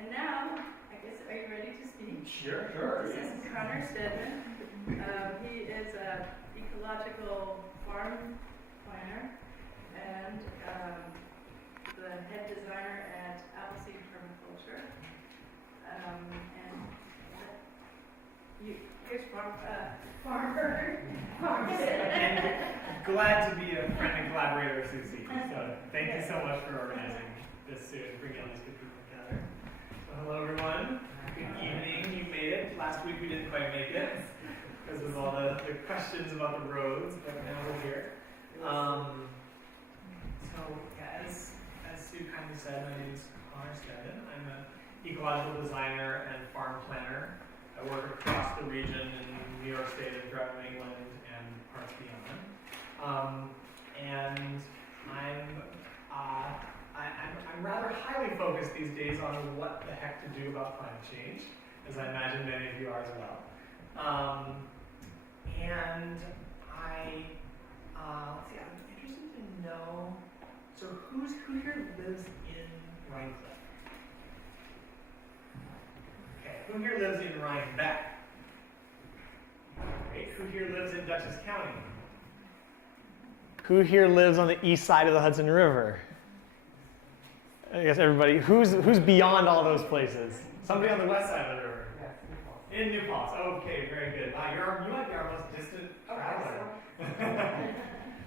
And now, I guess, are you ready to speak? Sure. This is Stedman. He is an ecological farm planner and the head designer at Appleseed Permaculture. Here's farmer. And glad to be a friend and collaborator with Susie. So thank you so much for organizing this and bringing all these good people together. So hello everyone. Good evening. You made it. Last week we didn't quite make it because of all the questions about the roads, but now we're here. As Sue kindly said, my name is Stedman. I'm an ecological designer and farm planner. I work across the region in New York State and throughout New England and parts beyond. And I'm rather highly focused these days on what the heck to do about climate change, as I imagine many of you are as well. And let's see, I'm interested to know, so who here lives in Rhinecliff? Okay, who here lives in Rhinebeck? Great. Who here lives in Dutchess County? Who here lives on the east side of the Hudson River? I guess everybody. Who's beyond all those places? Somebody on the west side of the river? Yeah, in New Paltz. Okay, very good. Wow, you might be our most distant traveler.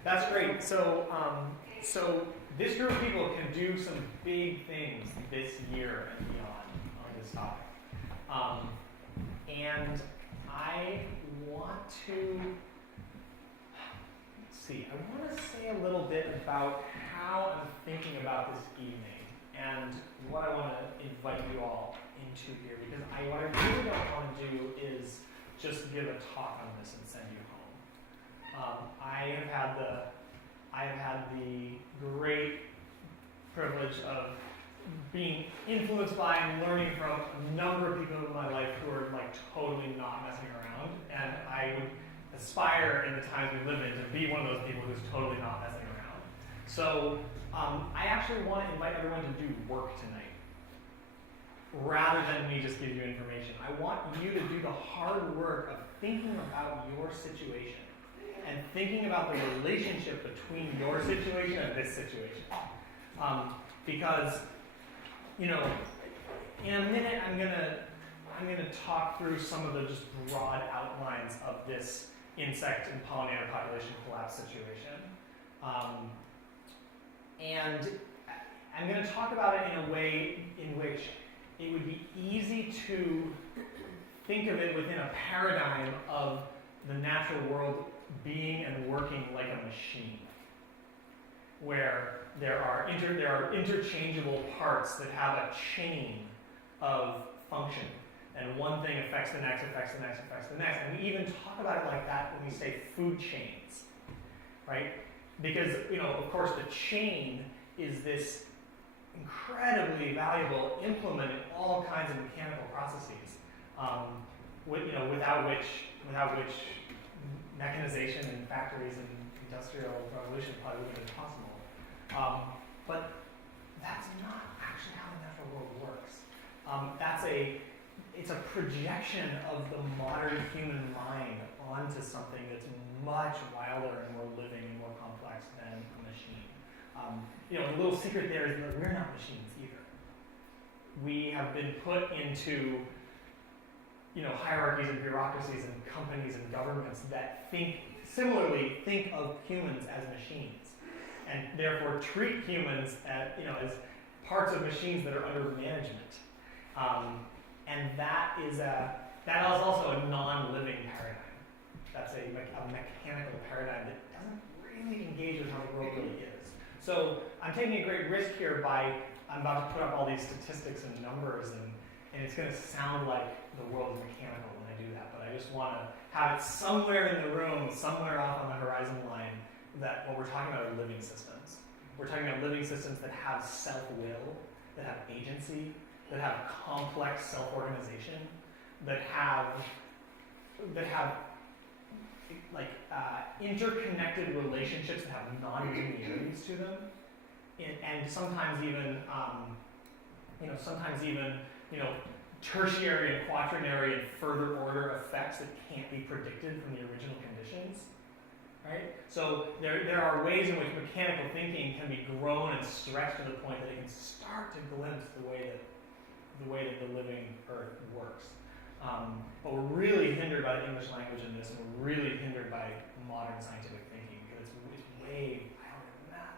That's great. So this group of people can do some big things this year and beyond on this topic. And I want to say a little bit about how I'm thinking about this evening and what I want to invite you all into here, because what I really don't want to do is just give a talk on this and send you home. I have had the great privilege of being influenced by and learning from a number of people in my life who are like totally not messing around, and I would aspire in the times we live in to be one of those people who's totally not messing around. So I actually want to invite everyone to do work tonight, rather than me just give you information. I want you to do the hard work of thinking about your situation and thinking about the relationship between your situation and this situation, because in a minute I'm gonna talk through some of the just broad outlines of this insect and pollinator population collapse situation, and I'm going to talk about it in a way in which it would be easy to think of it within a paradigm of the natural world being and working like a machine, where there are interchangeable parts that have a chain of function, and one thing affects the next, affects the next, affects the next. And we even talk about it like that when we say food chains, right? Because, of course, the chain is this incredibly valuable implement in all kinds of mechanical processes, without which mechanization in factories and industrial revolution probably wouldn't have been possible. But that's not actually how the natural world works. It's a projection of the modern human mind onto something that's much wilder and more living and more complex than a machine. The little secret there is that we're not machines either. We have been put into hierarchies and bureaucracies and companies and governments that think of humans as machines, and therefore treat humans as parts of machines that are under management. And that is also a non-living paradigm. That's a mechanical paradigm that doesn't really engage with how the world really is. So I'm taking a great risk here I'm about to put up all these statistics and numbers, and it's going to sound like the world is mechanical when I do that, but I just want to have it somewhere in the room, somewhere off on the horizon line, that what we're talking about are living systems. We're talking about living systems that have self-will, that have agency, that have complex self-organization, that have interconnected relationships that have non-linearities to them, and sometimes even sometimes even, tertiary and quaternary and further order effects that can't be predicted from the original conditions, right? So there are ways in which mechanical thinking can be grown and stretched to the point that it can start to glimpse the way that the living Earth works. But we're really hindered by the English language in this, and we're really hindered by modern scientific thinking because it's way higher than that.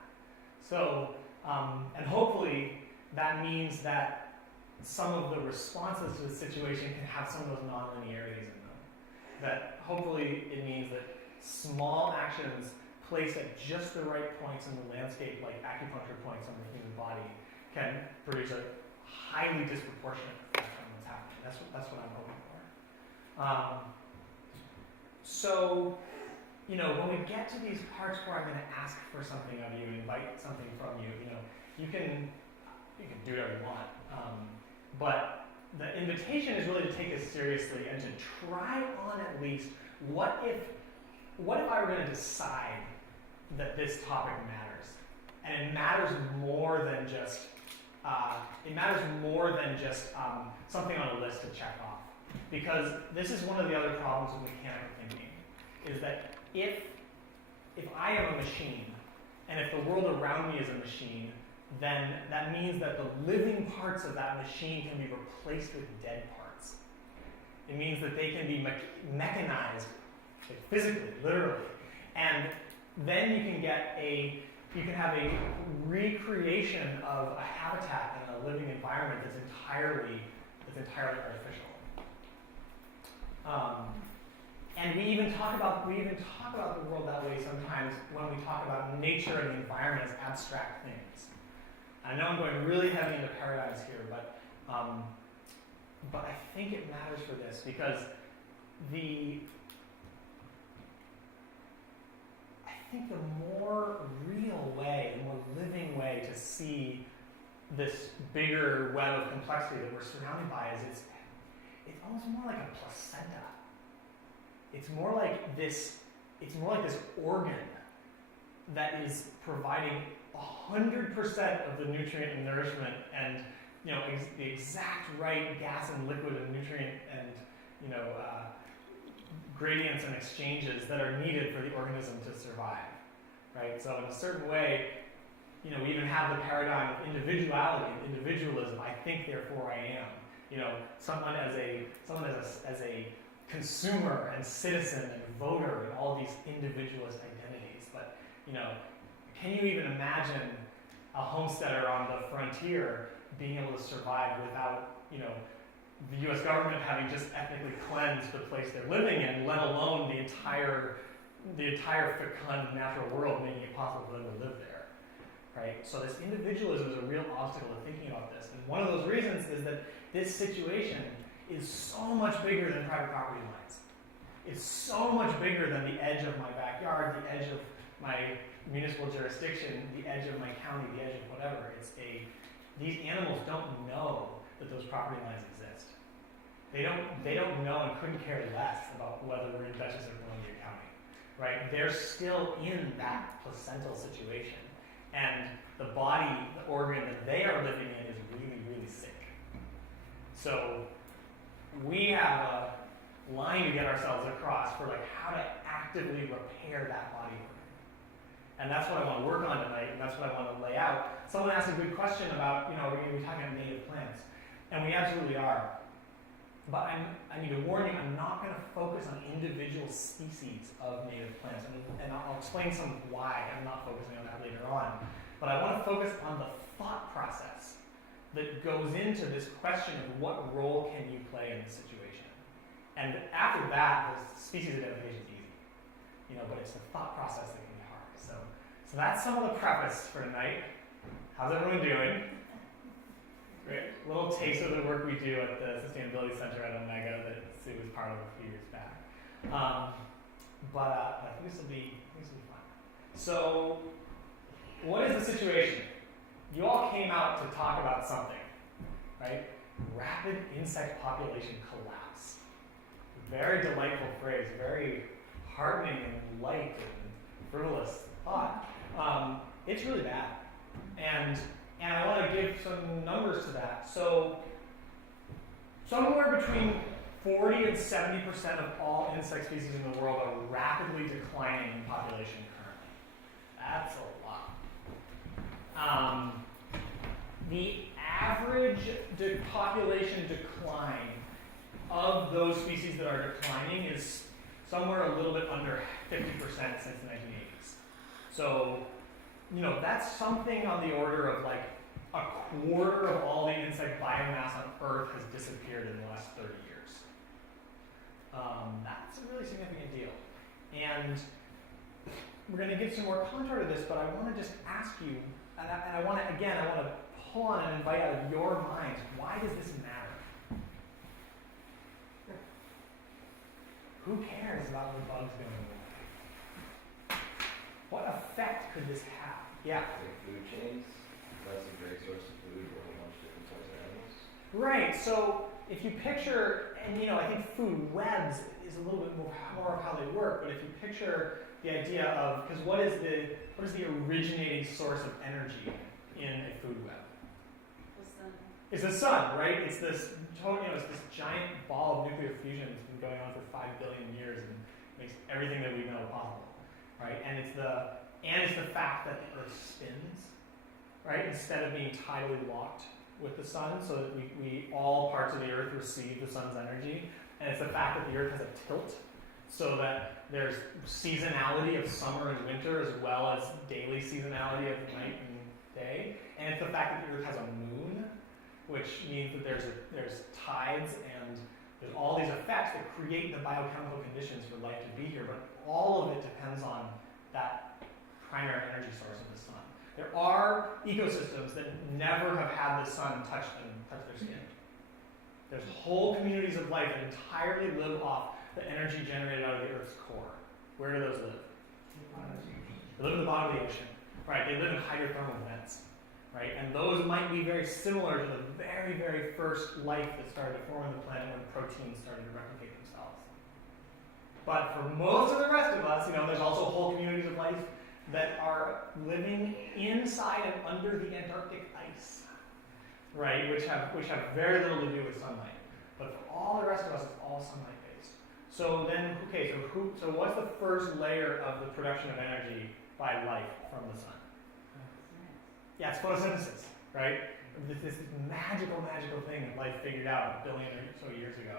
So, and hopefully that means that some of the responses to the situation can have some of those non-linearities in them. That hopefully it means that small actions placed at just the right points in the landscape, like acupuncture points on the human body, can produce a highly disproportionate effect on what's happening. That's what I'm hoping for. So, when we get to these parts where I'm going to ask for something of you, invite something from you, you can do whatever you want. But the invitation is really to take this seriously and to try on at least what if I were going to decide that this topic matters, and it matters more than just something on a list to check off. Because this is one of the other problems with mechanical thinking, is that if I am a machine, and if the world around me is a machine, then that means that the living parts of that machine can be replaced with dead parts. It means that they can be mechanized, like physically, literally, and then you can have a recreation of a habitat and a living environment that's entirely artificial. And we even talk about the world that way sometimes when we talk about nature and the environment as abstract things. I know I'm going really heavy into paradigms here, but I think it matters for this because the more real way, the more living way to see this bigger web of complexity that we're surrounded by is it's almost more like a placenta. It's more like this organ that is providing 100% of the nutrient and nourishment and the exact right gas and liquid and nutrient and gradients and exchanges that are needed for the organism to survive, right? So in a certain way, we even have the paradigm of individuality and individualism. I think, therefore I am. Someone as a consumer and citizen and voter and all these individualist identities. But can you even imagine a homesteader on the frontier being able to survive without the U.S. government having just ethnically cleansed the place they're living in, let alone the entire fecund natural world, making it possible for them to live there, right? So this individualism is a real obstacle to thinking about this. And one of those reasons is that this situation is so much bigger than private property lines. It's so much bigger than the edge of my backyard, the edge of my municipal jurisdiction, the edge of my county, the edge of whatever. These animals don't know that those property lines exist. They don't know and couldn't care less about whether we're in Dutchess or Columbia County, right? They're still in that placental situation, and the body, the organ that they are living in is really, really sick. So we have a line to get ourselves across for how to actively repair that body organ. And that's what I want to work on tonight, and that's what I want to lay out. Someone asked a good question about, are we going to be talking about native plants? And we absolutely are. But I need to warn you, I'm not going to focus on individual species of native plants. And I'll explain some why I'm not focusing on that later on. But I want to focus on the thought process that goes into this question of what role can you play in this situation. And after that, the species identification is easy. But it's the thought process that can be hard. So that's some of the preface for tonight. How's everyone doing? Great. Little taste of the work we do at the Sustainability Center at Omega that Sue was part of a few years back. But I think this will be fun. So, what is the situation? You all came out to talk about something, right? Rapid insect population collapse. Very delightful phrase, very heartening and light and frivolous thought. It's really bad. And And I want to give some numbers to that. So somewhere between 40 and 70% of all insect species in the world are rapidly declining in population currently. That's a lot. The average population decline of those species that are declining is somewhere a little bit under 50% since the 1980s. So, that's something on the order of like a quarter of all the insect biomass on Earth has disappeared in the last 30 years. That's a really significant deal. And we're going to give some more contour to this, but I want to just ask you, and I want to pull on and invite out of your minds, why does this matter? Who cares about the bugs going away? What effect could this have? Yeah? Like food chains, that's a great source of food for a whole bunch of different types of animals. Right, so if you picture, and I think food webs is a little bit more of how they work, but if you picture the idea of, because what is the originating source of energy in a food web? The sun. It's the sun, right? It's this it's this giant ball of nuclear fusion that's been going on for 5 billion years and makes everything that we know possible, right? And it's the fact that the Earth spins, right? Instead of being tidally locked with the sun, so that we all parts of the Earth receive the sun's energy. And it's the fact that the Earth has a tilt, so that there's seasonality of summer and winter as well as daily seasonality of night and day. And it's the fact that the Earth has a moon, which means that there's tides and there's all these effects that create the biochemical conditions for life to be here. But all of it depends on that primary energy source of the sun. There are ecosystems that never have had the sun touch their skin. There's whole communities of life that entirely live off the energy generated out of the Earth's core. Where do those live? They live in the bottom of the ocean, right? They live in hydrothermal vents, right? And those might be very similar to the very, very first life that started to form on the planet when proteins started to replicate themselves. But for most of the rest of us, there's also whole communities of life that are living inside and under the Antarctic ice, right? Which have very little to do with sunlight. But for all the rest of us, it's all sunlight based. So then, so what's the first layer of the production of energy by life from the sun? Yeah, it's photosynthesis, right? This magical thing that life figured out a billion or so years ago.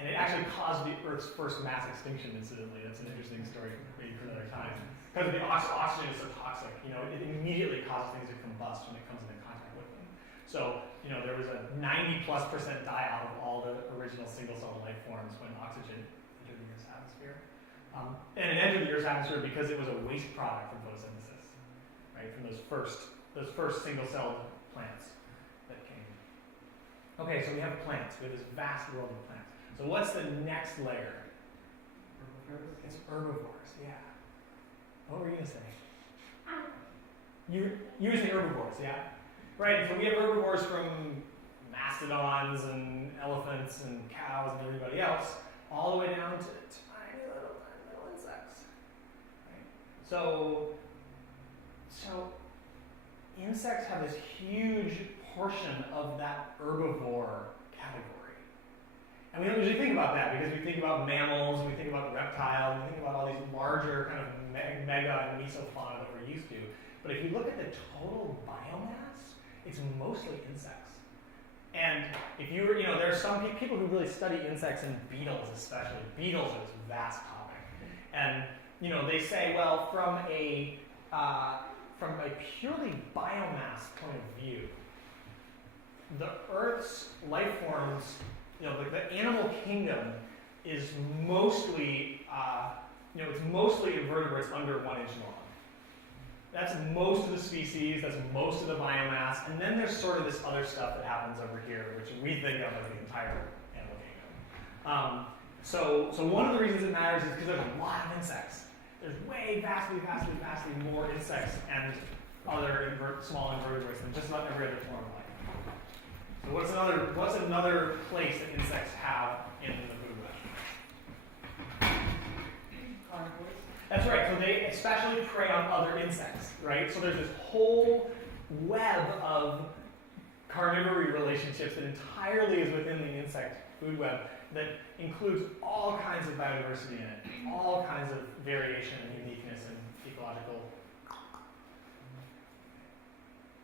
And it actually caused the Earth's first mass extinction, incidentally. That's an interesting story maybe for another time. Because the oxygen is so toxic, it immediately causes things to combust when it comes into contact with them. So, there was a 90+% die-out of all the original single-celled life forms when oxygen entered the Earth's atmosphere. And it entered the Earth's atmosphere because it was a waste product from photosynthesis, right? From those first single-celled plants that came. Okay, so we have plants. We have this vast world of plants. So what's the next layer? It's herbivores, yeah. What were you going to say? You're using herbivores, yeah? Right, so we have herbivores from mastodons and elephants and cows and everybody else, all the way down to tiny little insects. Right? So insects have this huge portion of that herbivore category. And we don't usually think about that because we think about mammals, we think about reptiles, we think about all these larger kind of mega and mesofauna that we're used to. But if you look at the total biomass, it's mostly insects. And if you were, there are some people who really study insects and beetles especially. Beetles are this vast topic. And, they say, well, from a purely biomass point of view, the Earth's life forms, the animal kingdom is mostly, it's mostly invertebrates under 1 inch long. That's most of the species, that's most of the biomass, and then there's sort of this other stuff that happens over here, which we think of as the entire animal kingdom. So one of the reasons it matters is because there's a lot of insects. There's vastly more insects and other small invertebrates than just about every other form of life. So what's another place that insects have in the food web? Carnivores. That's right. So they especially prey on other insects, right? So there's this whole web of carnivory relationships that entirely is within the insect food web that includes all kinds of biodiversity in it, all kinds of variation and uniqueness and ecological.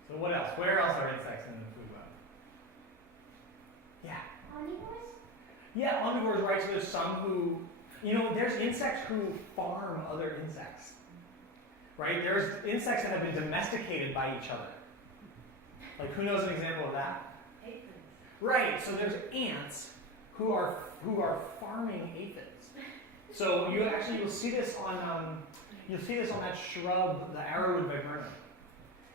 So what else? Where else are insects in the food web? Yeah. Omnivores? Yeah, omnivores, right? So there's some who, there's insects who farm other insects, right? There's insects that have been domesticated by each other. Like, who knows an example of that? Aphids. Right. So there's ants who are farming aphids. So you'll see this on that shrub, the arrowwood viburnum,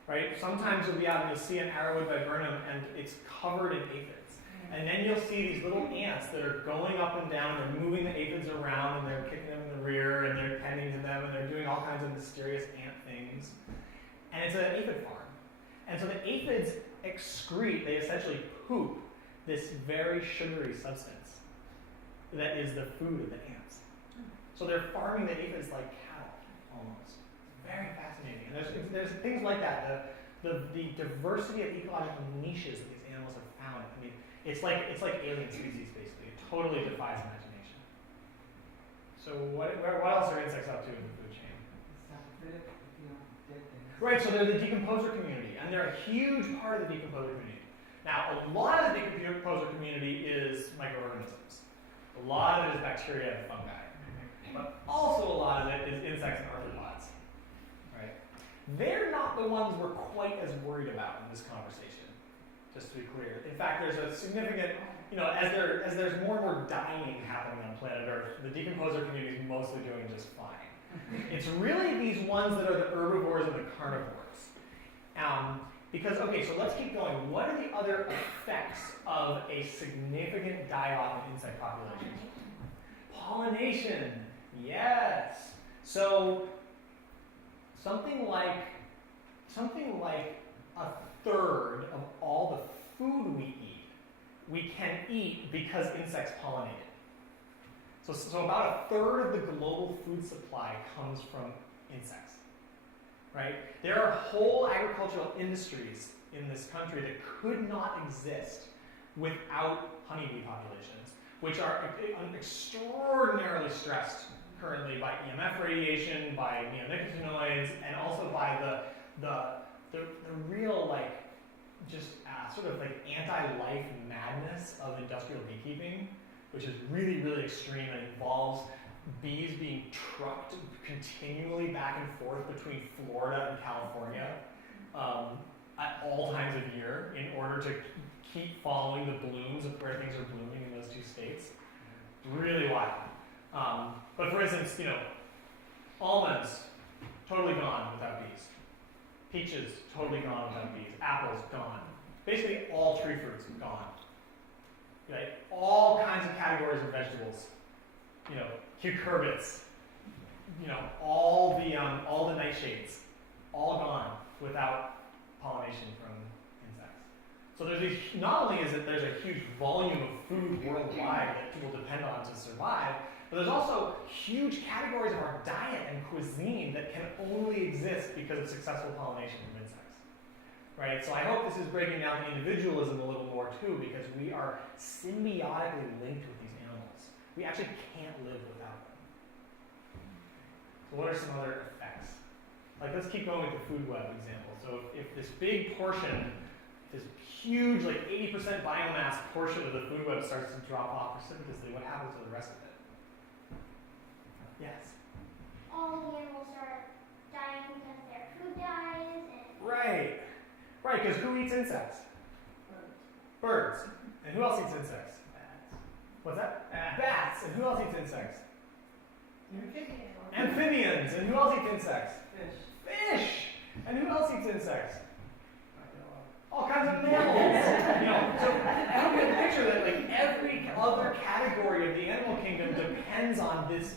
right? Sometimes you'll be out and you'll see an arrowwood viburnum and it's covered in aphids. And then you'll see these little ants that are going up and down, they're moving the aphids around and they're kicking them in the rear and they're tending to them and they're doing all kinds of mysterious ant things. And it's an aphid farm. And so the aphids excrete, they essentially poop this very sugary substance that is the food of the ants. So they're farming the aphids like cattle, almost. It's very fascinating. And there's things like that. The diversity of ecological niches that these animals have found. I mean, it's like alien species, basically. It totally defies imagination. So what else are insects up to in the food chain? Right, so they're the decomposer community, and they're a huge part of the decomposer community. Now, a lot of the decomposer community is microorganisms. A lot of it is bacteria and fungi. But also a lot of it is insects and arthropods. Right? They're not the ones we're quite as worried about in this conversation, just to be clear. In fact, there's a significant, as there's more and more dying happening on planet Earth, the decomposer community is mostly doing just fine. It's really these ones that are the herbivores and the carnivores. Because, okay, so let's keep going. What are the other effects of a significant die-off in insect populations? Pollination, yes. So something like a third of all the food we can eat because insects pollinate it. So about a third of the global food supply comes from insects, right? There are whole agricultural industries in this country that could not exist without honeybee populations, which are extraordinarily stressed currently by EMF radiation, by neonicotinoids, and also by the real sort of anti-life madness of industrial beekeeping, which is really, really extreme and involves bees being trucked continually back and forth between Florida and California at all times of year in order to keep following the blooms of where things are blooming in those two states. Really wild. But for instance, almonds, totally gone without bees. Peaches, totally gone without bees. Apples, gone. Basically all tree fruits, gone. Right? All kinds of categories of vegetables, cucurbits, all the nightshades, all gone without pollination from insects. So not only is it there's a huge volume of food worldwide that people depend on to survive, but there's also huge categories of our diet and cuisine that can only exist because of successful pollination of insects. Right? So I hope this is breaking down the individualism a little more too, because we are symbiotically linked with these animals. We actually can't live without them. So what are some other effects? Let's keep going with the food web example. So if this big portion, this huge 80% biomass portion of the food web starts to drop off precipitously, what happens to the rest of it? Yes? All the animals are dying because their food dies and... Right. Right, because who eats insects? Birds. And who else eats insects? Bats. What's that? Bats. And who else eats insects? Amphibians. Amphibians. And who else eats insects? Fish. Fish. And who else eats insects? All kinds of mammals. So I hope you have a picture that every other category of the animal kingdom depends on this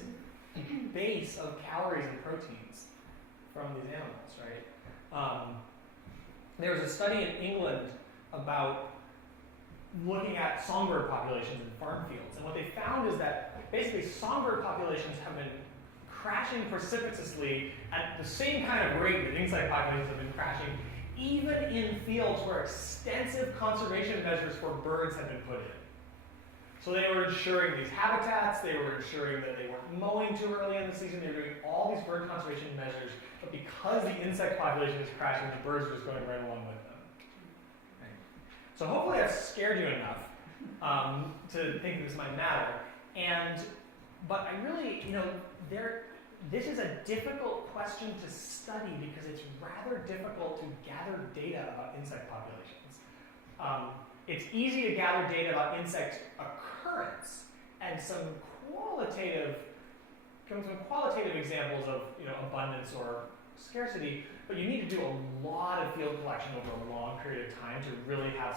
base of calories and proteins from these animals, right? There was a study in England about looking at songbird populations in farm fields. And what they found is that basically songbird populations have been crashing precipitously at the same kind of rate that insect populations have been crashing even in fields where extensive conservation measures for birds have been put in. So they were ensuring these habitats, they were ensuring that they weren't mowing too early in the season, they were doing all these bird conservation measures, but because the insect population is crashing, the birds are just going right along with them. Right. So hopefully I've scared you enough to think this might matter. But I really, this is a difficult question to study because it's rather difficult to gather data about insect populations. It's easy to gather data about insect occurrence and some qualitative examples of abundance or scarcity, but you need to do a lot of field collection over a long period of time to really have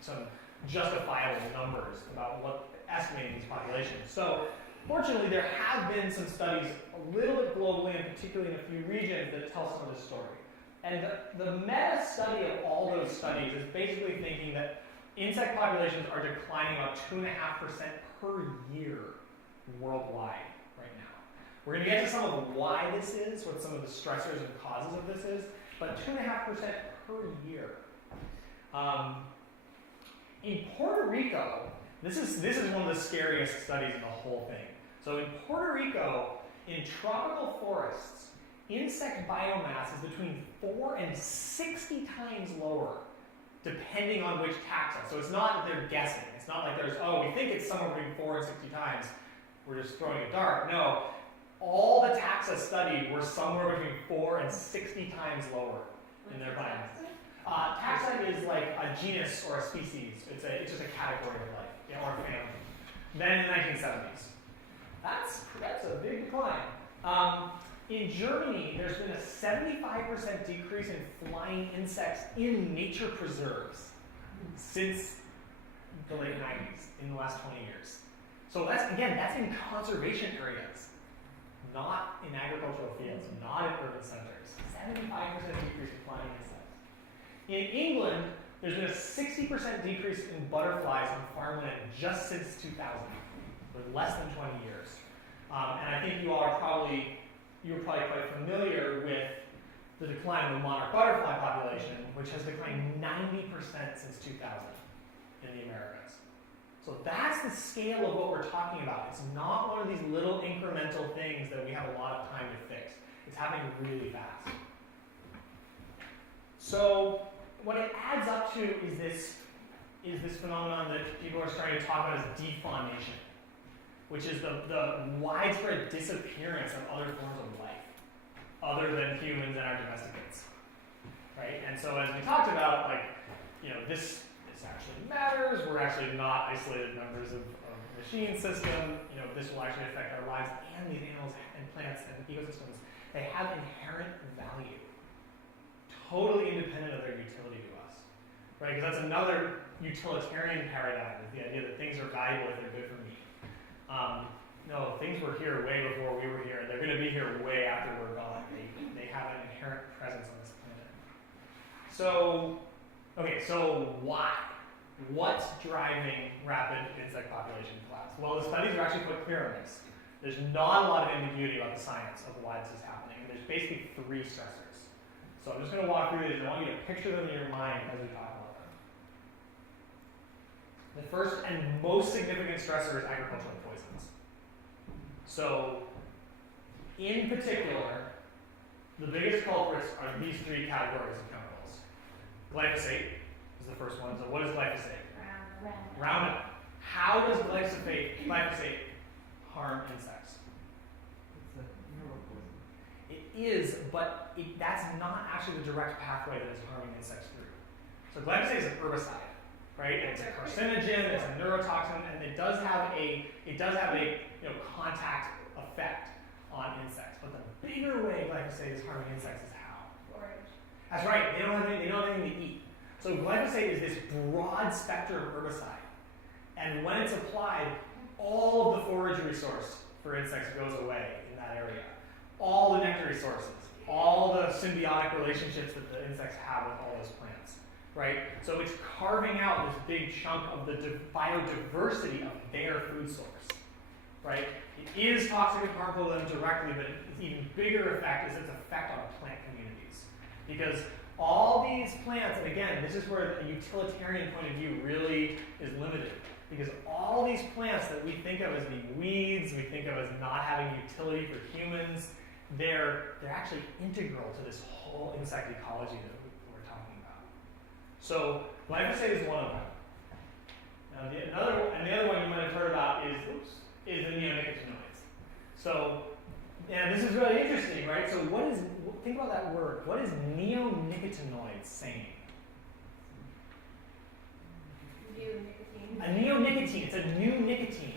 some justifiable numbers about what estimating these populations. So fortunately, there have been some studies a little bit globally, and particularly in a few regions, that tell some of this story. And the meta study of all those studies is basically thinking that insect populations are declining about 2.5% per year worldwide right now. We're going to get to some of why this is, what some of the stressors and causes of this is, but 2.5% per year. In Puerto Rico, this is one of the scariest studies in the whole thing. So in Puerto Rico, in tropical forests, insect biomass is between 4 and 60 times lower, depending on which taxa. So it's not that they're guessing. It's not like we think it's somewhere between 4 and 60 times. We're just throwing it dark. No, all the taxa studied were somewhere between 4 and 60 times lower in their biomass. Taxa is like a genus or a species. It's just a category of life, or a family. Then in the 1970s. That's a big decline. In Germany, there's been a 75% decrease in flying insects in nature preserves since the late 90s, in the last 20 years. So that's in conservation areas, not in agricultural fields, not in urban centers. 75% decrease in flying insects. In England, there's been a 60% decrease in butterflies on farmland just since 2000, for less than 20 years. And I think you were probably quite familiar with the decline of the monarch butterfly population, which has declined 90% since 2000 in the Americas. So that's the scale of what we're talking about. It's not one of these little incremental things that we have a lot of time to fix. It's happening really fast. So what it adds up to is this phenomenon that people are starting to talk about as defaunation, which is the widespread disappearance of other forms of life, other than humans and our domesticates, right? And so as we talked about, this actually matters. We're actually not isolated members of a machine system. This will actually affect our lives, and these animals and plants and ecosystems, they have inherent value, totally independent of their utility to us, right? Because that's another utilitarian paradigm, is the idea that things are valuable if they're good for me. No, things were here way before we were here, and they're going to be here way after we're gone. They have an inherent presence on this planet. So why? What's driving rapid insect population collapse? Well, the studies are actually quite clear on this. There's not a lot of ambiguity about the science of why this is happening, and there's basically 3 stressors. So I'm just going to walk through these, and I want you to picture them in your mind as we talk about them. The first and most significant stressor is agricultural poisons. So, in particular, the biggest culprits are these 3 categories of chemicals. Glyphosate is the first one. So what is glyphosate? Roundup. How does glyphosate harm insects? It's a neuropoison. It is, but that's not actually the direct pathway that is harming insects through. So glyphosate is an herbicide, right? And it's a carcinogen, it's a neurotoxin, and it does have a contact effect on insects. But the bigger way glyphosate is harming insects is how? Forage. That's right. They don't have anything to eat. So glyphosate is this broad spectrum herbicide, and when it's applied, all of the forage resource for insects goes away in that area. All the nectar resources, all the symbiotic relationships that the insects have with all those plants, right? So it's carving out this big chunk of the biodiversity of their food source, right? It is toxic and harmful to them directly, but its even bigger effect is its effect on plant communities. Because All these plants, and again, this is where a utilitarian point of view really is limited. Because all these plants that we think of as being weeds, we think of as not having utility for humans, they're actually integral to this whole insect ecology that we're talking about. So glyphosate is one of them. Now the other one you might have heard about is the neonicotinoids. So, and this is really interesting, right? So think about that word. What is neonicotinoids saying? A neonicotine. It's a new nicotine.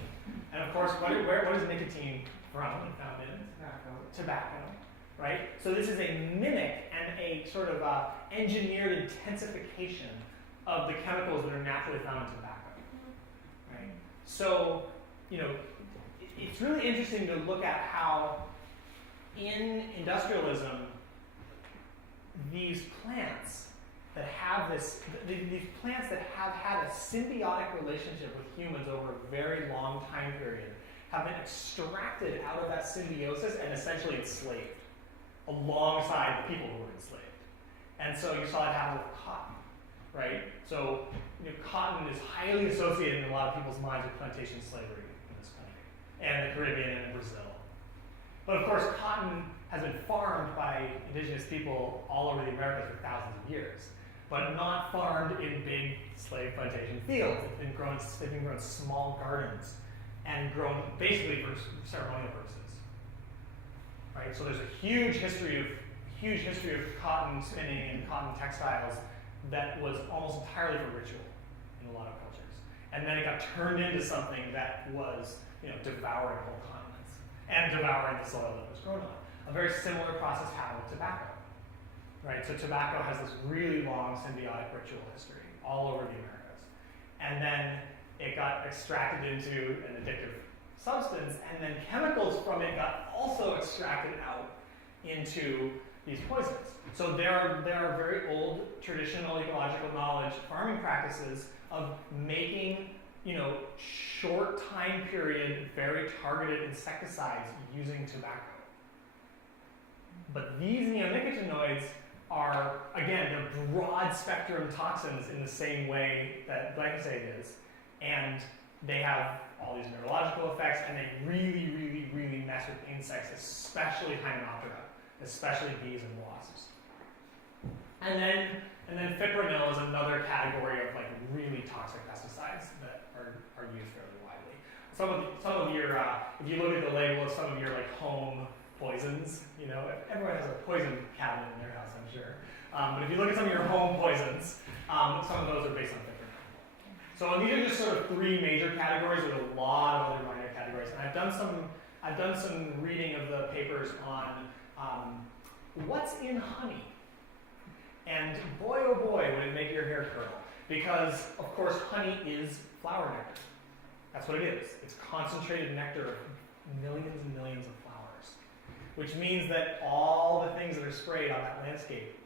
And of course, what is nicotine from and found in? Tobacco. Right? So this is a mimic and a sort of engineered intensification of the chemicals that are naturally found in tobacco. Right? So, it's really interesting to look at how in industrialism, these plants that have these plants that have had a symbiotic relationship with humans over a very long time period have been extracted out of that symbiosis and essentially enslaved alongside the people who were enslaved. And so you saw it happen with cotton, right? So cotton is highly associated in a lot of people's minds with plantation slavery in this country, and the Caribbean and in Brazil. But of course, cotton has been farmed by indigenous people all over the Americas for thousands of years, but not farmed in big slave plantation fields. They've been grown in small gardens and grown basically for ceremonial purposes. Right? So there's a huge history of cotton spinning and cotton textiles that was almost entirely for ritual in a lot of cultures. And then it got turned into something that was, devouring whole continents and devouring the soil that it was grown on. A very similar process happened with tobacco. Right? So tobacco has this really long symbiotic ritual history all over the Americas. And then it got extracted into an addictive substance, and then chemicals from it got also extracted out into these poisons. So there are very old traditional ecological knowledge farming practices of making short time period, very targeted insecticides using tobacco. But these neonicotinoids are, again, they're broad spectrum toxins in the same way that glyphosate is. And they have all these neurological effects, and they really, really, really mess with insects, especially Hymenoptera, especially bees and wasps. And then fipronil is another category of really toxic pesticides that are used fairly widely. Some of your, if you look at the label of some of your home poisons, everyone has a poison cabinet in their house, I'm sure. But if you look at some of your home poisons, some of those are based on fipronil. So these are just sort of three major categories with a lot of other minor categories. And I've done some reading of the papers on what's in honey. And boy, oh boy, would it make your hair curl. Because, of course, honey is flower nectar. That's what it is. It's concentrated nectar of millions and millions of flowers. Which means that all the things that are sprayed on that landscape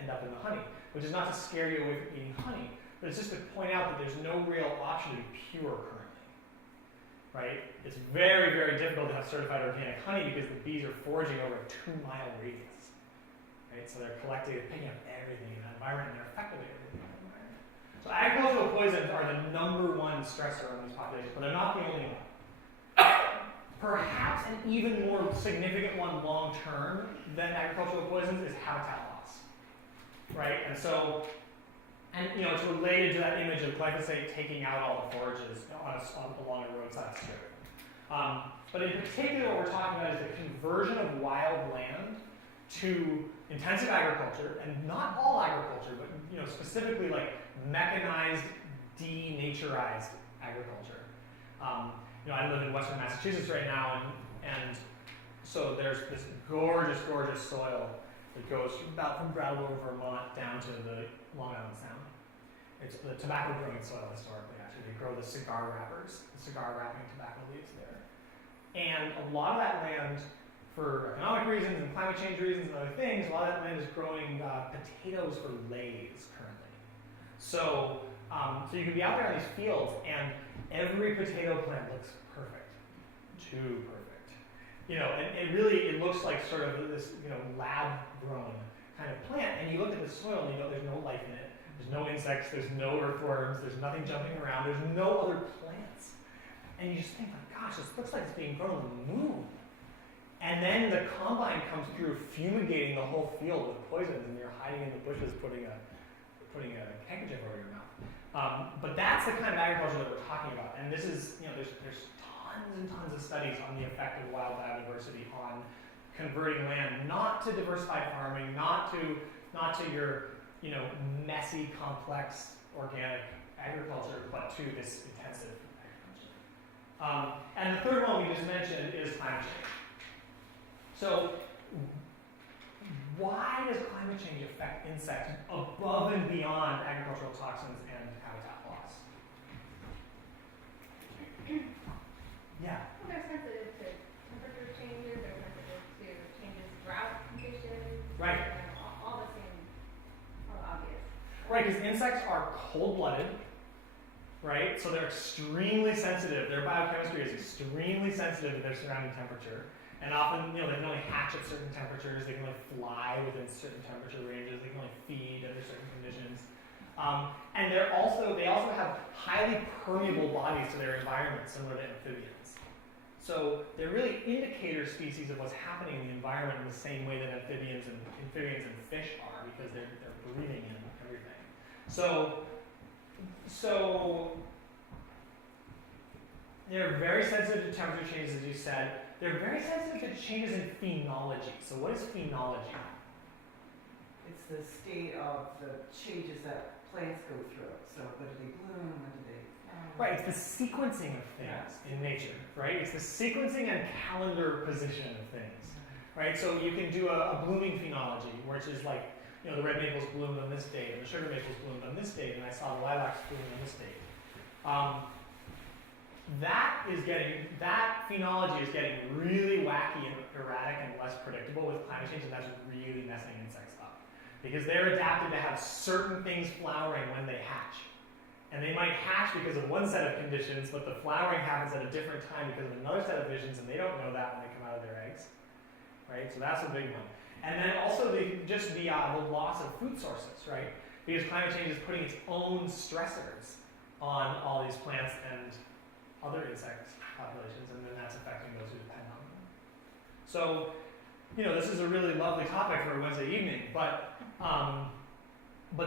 end up in the honey. Which is not to scare you away from eating honey, but it's just to point out that there's no real option to be pure currently. Right? It's very, very difficult to have certified organic honey because the bees are foraging over a 2-mile radius. Right? So they're collecting and picking up everything in that environment, and they're effectively everything in that environment. So agricultural poisons are the #1 stressor in these populations, but they're not the only one. Perhaps an even more significant one long term than agricultural poisons is habitat loss. Right? And so, it's related to that image of glyphosate taking out all the forages along a roadside strip. But in particular, what we're talking about is the conversion of wild land to intensive agriculture, and not all agriculture, but specifically mechanized, denaturized agriculture. I live in Western Massachusetts right now, and so there's this gorgeous, gorgeous soil that goes about from Brattleboro, Vermont, down to the Long Island Sound. It's the tobacco growing soil historically. Actually, they grow the cigar wrapping tobacco leaves there, and a lot of that land, for economic reasons and climate change reasons and other things, a lot of that land is growing potatoes for lays currently. So you can be out there in these fields, and every potato plant looks perfect, too perfect. And it looks like sort of this, lab-grown kind of plant, and you look at the soil and you know there's no life in it. There's no insects, there's no earthworms, there's nothing jumping around, there's no other plants. And you just think, like, gosh, this looks like it's being grown on the moon. And then the combine comes through fumigating the whole field with poisons, and you're hiding in the bushes putting a handkerchief over your mouth. But that's the kind of agriculture that we're talking about. And this is, there's tons and tons of studies on the effect of wild biodiversity on converting land, not to diversified farming, not to your messy, complex, organic agriculture, but to this intensive agriculture. And the third one we just mentioned is climate change. So, why does climate change affect insects above and beyond agricultural toxins and habitat loss? Yeah. Well, they're sensitive to temperature changes, they're sensitive to changes in drought conditions. Right. All the same, all obvious. Right, because insects are cold-blooded, right? So they're extremely sensitive. Their biochemistry is extremely sensitive to their surrounding temperature. And often, they can only hatch at certain temperatures. They can only fly within certain temperature ranges. They can only feed under certain conditions. And they also have highly permeable bodies to their environment, similar to amphibians. So they're really indicator species of what's happening in the environment in the same way that amphibians and fish are, because they're breathing in everything. So they're very sensitive to temperature changes, as you said. They're very sensitive to changes in phenology. So what is phenology? It's the state of the changes that plants go through. So when do they bloom? When do they flower? Right, it's the sequencing of things in nature, right? It's the sequencing and calendar position of things, right? So you can do a blooming phenology, which is like, the red maples bloomed on this date, and the sugar maples bloomed on this date, and I saw the lilacs bloom on this date. That phenology is getting really wacky and erratic and less predictable with climate change, and that's really messing insects up. Because they're adapted to have certain things flowering when they hatch. And they might hatch because of one set of conditions, but the flowering happens at a different time because of another set of conditions, and they don't know that when they come out of their eggs. Right? So that's a big one. And then also the loss of food sources, right? Because climate change is putting its own stressors on all these plants and other insect populations, and then that's affecting those who depend on them. So, this is a really lovely topic for a Wednesday evening, but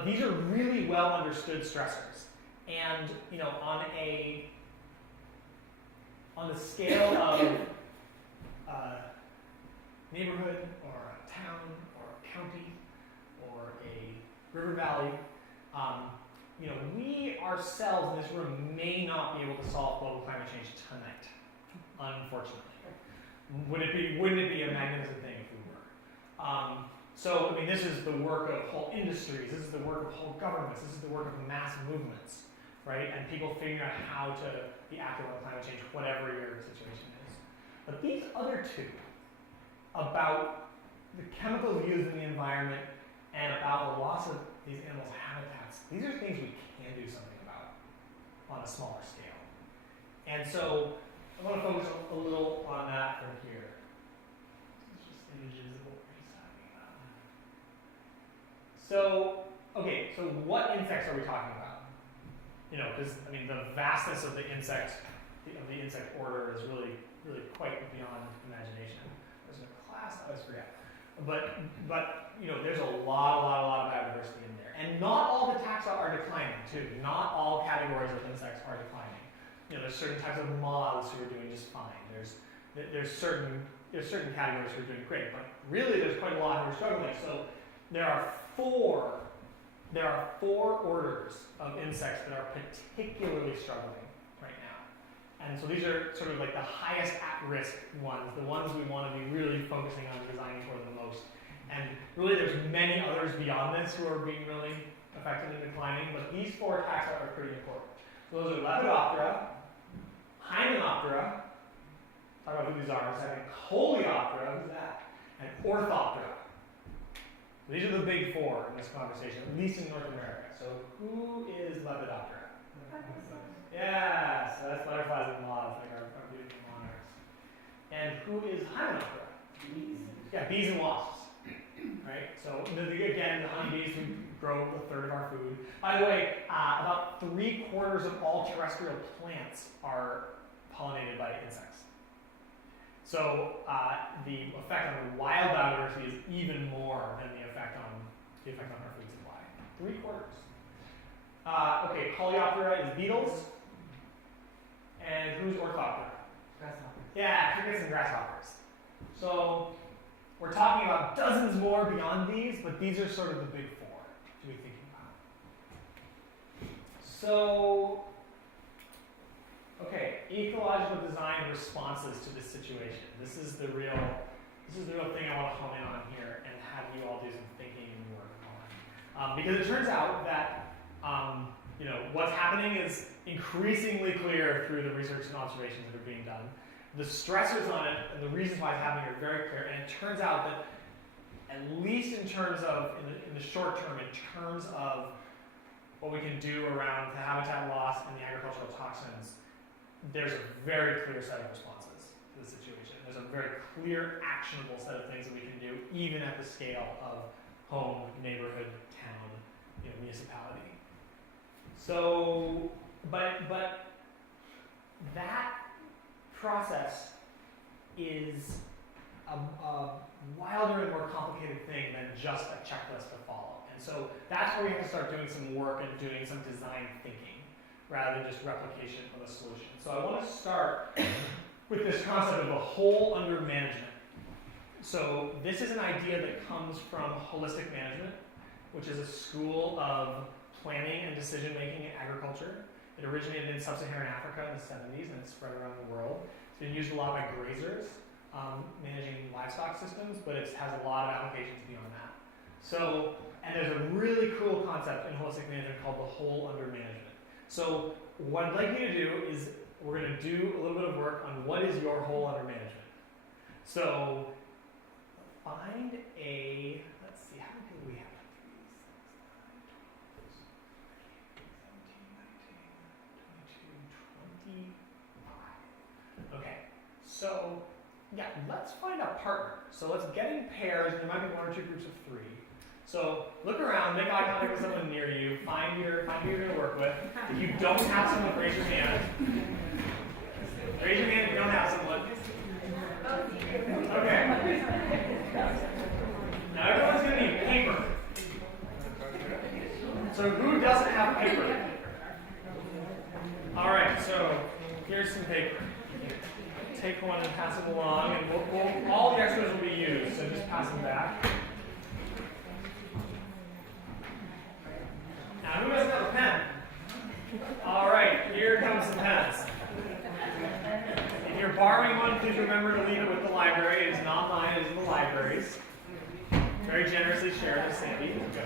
these are really well understood stressors. And, on the scale of neighborhood or a town or a county or a river valley, we ourselves in this room may not be able to solve global climate change tonight, unfortunately. Wouldn't it be a magnificent thing if we were? So, this is the work of whole industries, this is the work of whole governments, this is the work of mass movements, right? And people figuring out how to be active on climate change, whatever your situation is. But these other two, about the chemicals used in the environment and about the loss of these animals' habitats, these are things we can do something about on a smaller scale. And so I want to focus a little on that from here. It's just images of what we're talking about. So what insects are we talking about? Because the vastness of the insect order is really, really quite beyond imagination. There's a class I always forget. But there's a lot of biodiversity in there. And not all the taxa are declining, too. Not all categories of insects are declining. There's certain types of moths who are doing just fine. There's certain categories who are doing great, but really there's quite a lot who are struggling. So there are four orders of insects that are particularly struggling right now. And so these are sort of like the highest at-risk ones, the ones we want to be really focusing on designing for the most. And really there's many others beyond this who are being really affected and declining, but these four taxa are pretty important. So those are Lepidoptera, Hymenoptera, talk about who these are in a second, Coleoptera, who's that? And Orthoptera. So these are the big four in this conversation, at least in North America. So who is Lepidoptera? Yeah, so that's butterflies and moths, like our beautiful monarchs. And who is Hymenoptera? Bees. Yeah, bees and wasps. Right? So the By the way, about 3/4 of all terrestrial plants are pollinated by insects. So the effect on the wild biodiversity is even more than the effect on our food supply. 3/4. Okay, Coleoptera is beetles. And who's Orthoptera? Grasshopper. Yeah, crickets and grasshoppers. So we're talking about dozens more beyond these, but these are sort of the big four to be thinking about. So, okay, ecological design responses to this situation. This is the real thing I want to hone in on here and have you all do some thinking and work on. Because it turns out that what's happening is increasingly clear through the research and observations that are being done. The stressors on it and the reasons why it's happening are very clear, and it turns out that at least in terms of, in the short term, in terms of what we can do around the habitat loss and the agricultural toxins, there's a very clear set of responses to the situation. There's a very clear, actionable set of things that we can do, even at the scale of home, neighborhood, town, municipality. So, but that process is a wilder and more complicated thing than just a checklist to follow. And so that's where we have to start doing some work and doing some design thinking rather than just replication of a solution. So I want to start with this concept of a whole under management. So this is an idea that comes from holistic management, which is a school of planning and decision making in agriculture. It originated in sub-Saharan Africa in the 70s and it's spread around the world. It's been used a lot by grazers, managing livestock systems, but it has a lot of applications beyond that. So, and there's a really cool concept in holistic management called the whole under management. So what I'd like you to do is we're going to do a little bit of work on what is your whole under management. So find a, let's see, how many people we have? 25. Okay, so yeah, let's find a partner. So let's get in pairs. There might be one or two groups of three. So look around, make eye contact with someone near you, find who you're going to work with. If you don't have someone, raise your hand. Raise your hand if you don't have someone. Okay. Now everyone's going to need paper. So who doesn't have paper? All right, so here's some paper. Take one and pass it along, and all the extras will be used, so just pass them back. Now, who doesn't have a pen? All right, here comes some pens. If you're borrowing one, please remember to leave it with the library. It is not mine, it is in the library's. Very generously shared with Sandy. Go.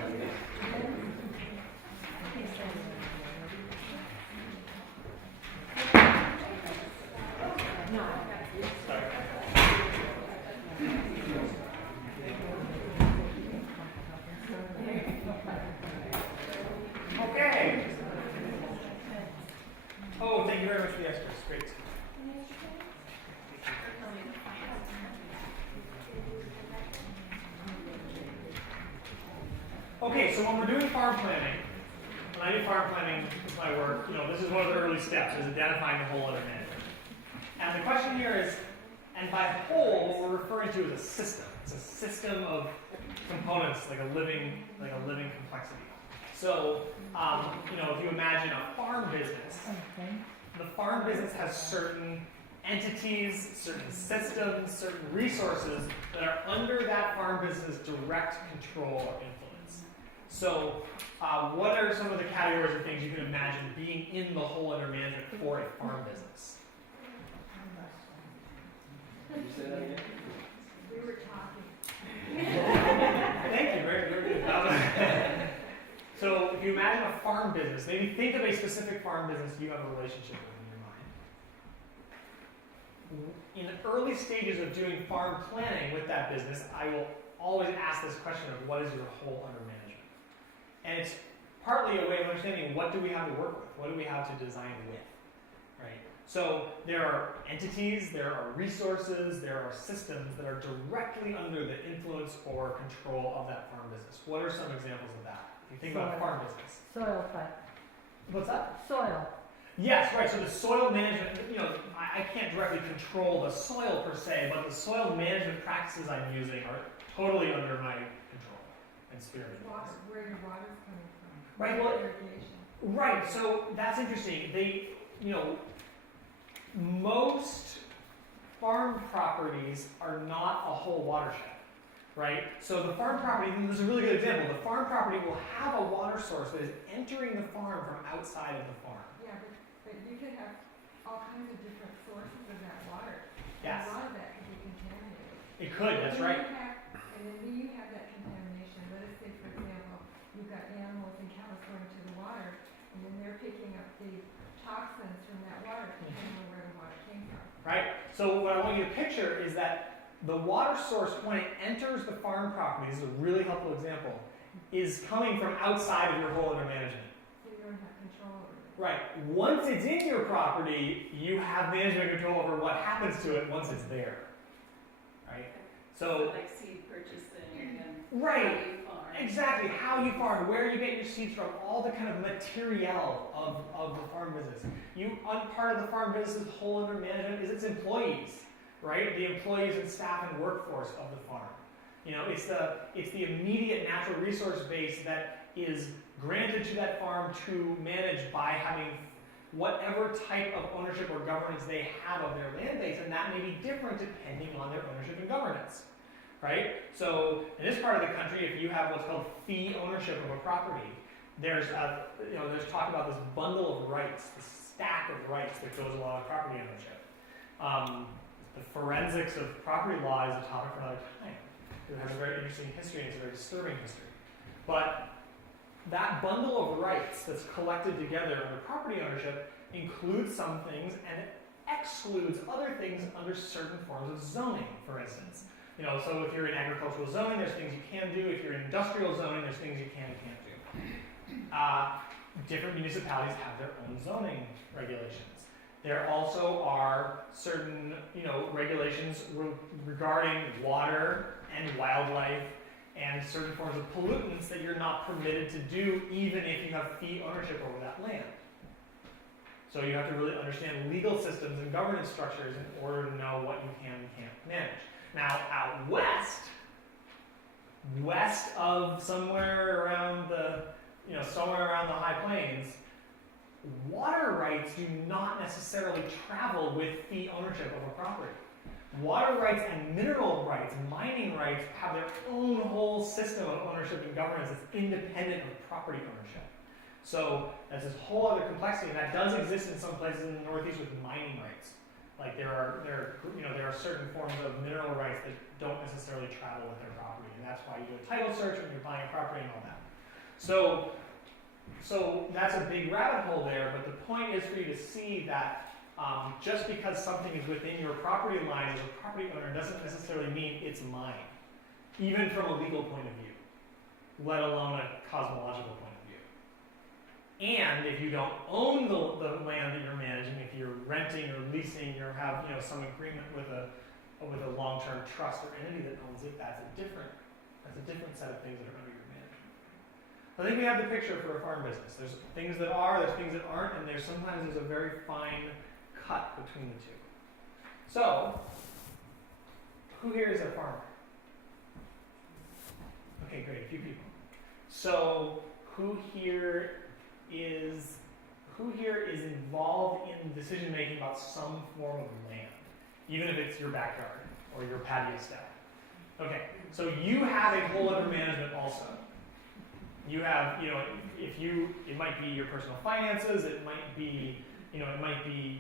Okay. Oh, thank you very much for the extras. Great. Okay, so when we're doing farm planning, when I do farm planning with my work, this is one of the early steps, is identifying the whole under management. And the question here is, and by whole, what we're referring to is a system. It's a system of components, like a living complexity. So, if you imagine a farm business, the farm business has certain entities, certain systems, certain resources that are under that farm business' direct control or influence. So, what are some of the categories of things you can imagine being in the whole under management for a farm business? Can you say that again? We were talking. Thank you, very, very good. So if you imagine a farm business, maybe think of a specific farm business you have a relationship with in your mind. In the early stages of doing farm planning with that business, I will always ask this question of what is your whole under management? And it's partly a way of understanding what do we have to work with? What do we have to design with? Right? So there are entities, there are resources, there are systems that are directly under the influence or control of that farm business. What are some examples of that? If You think about a farm business. Soil type. What's that? Soil. Yes, right. So the soil management, I can't directly control the soil per se, but the soil management practices I'm using are totally under my control and sphere of influence. Where your water's coming from. Right, well, irrigation. Right, so that's interesting. Most farm properties are not a whole watershed, right? So the farm property, this is a really good example. The farm property will have a water source that is entering the farm from outside of the farm. Yeah, but you could have all kinds of different sources of that water. Yes. A lot of that could be contaminated. It could, that's When right. you have that contamination, let us say, for example, you've got animals and cows going to the water, and then they're picking up the toxins from that water, depending on where the water came from. Right? So what I want you to picture is that the water source, when it enters the farm property, this is a really helpful example, is coming from outside of your whole under management. So you don't have control over it. Right. Once it's in your property, you have management control over what happens to it once it's there. Right? So like seed purchasing and right. how you farm. Exactly. How you farm, where you get your seeds from, all the kind of material of the farm business. Part of the farm business whole under management is its employees, right? The employees and staff and workforce of the farm. It's the immediate natural resource base that is granted to that farm to manage by having whatever type of ownership or governance they have of their land base, and that may be different depending on their ownership and governance. Right? So in this part of the country, if you have what's called fee ownership of a property, there's talk about this bundle of rights, this stack of rights that goes along with property ownership. The forensics of property law is a topic for another time. It has a very interesting history and it's a very disturbing history. But that bundle of rights that's collected together under property ownership includes some things and excludes other things under certain forms of zoning, for instance. So if you're in agricultural zoning, there's things you can do. If you're in industrial zoning, there's things you can and can't do. Different municipalities have their own zoning regulations. There also are certain, regulations regarding water and wildlife and certain forms of pollutants that you're not permitted to do even if you have fee ownership over that land. So you have to really understand legal systems and governance structures in order to know what you can and can't manage. Now, out west of somewhere around the High Plains, water rights do not necessarily travel with fee ownership of a property. Water rights and mineral rights, mining rights, have their own whole system of ownership and governance that's independent of property ownership. So that's this whole other complexity, and that does exist in some places in the Northeast with mining rights. Like there are certain forms of mineral rights that don't necessarily travel with their property, and that's why you do a title search when you're buying a property and all that. So that's a big rabbit hole there, but the point is for you to see that just because something is within your property line as a property owner doesn't necessarily mean it's mine, even from a legal point of view, let alone a cosmological point of view. And if you don't own the land that you're managing, if you're renting or leasing or have some agreement with a long-term trust or entity that owns it, that's a different set of things that are under your management. I think we have the picture for a farm business. There's things that are, there's things that aren't, and sometimes there's a very fine cut between the two. So, who here is a farmer? Okay, great, a few people. So, who here is involved in decision making about some form of land, even if it's your backyard or your patio stack? Okay, so you have a whole other management also. You have, it might be your personal finances, it might be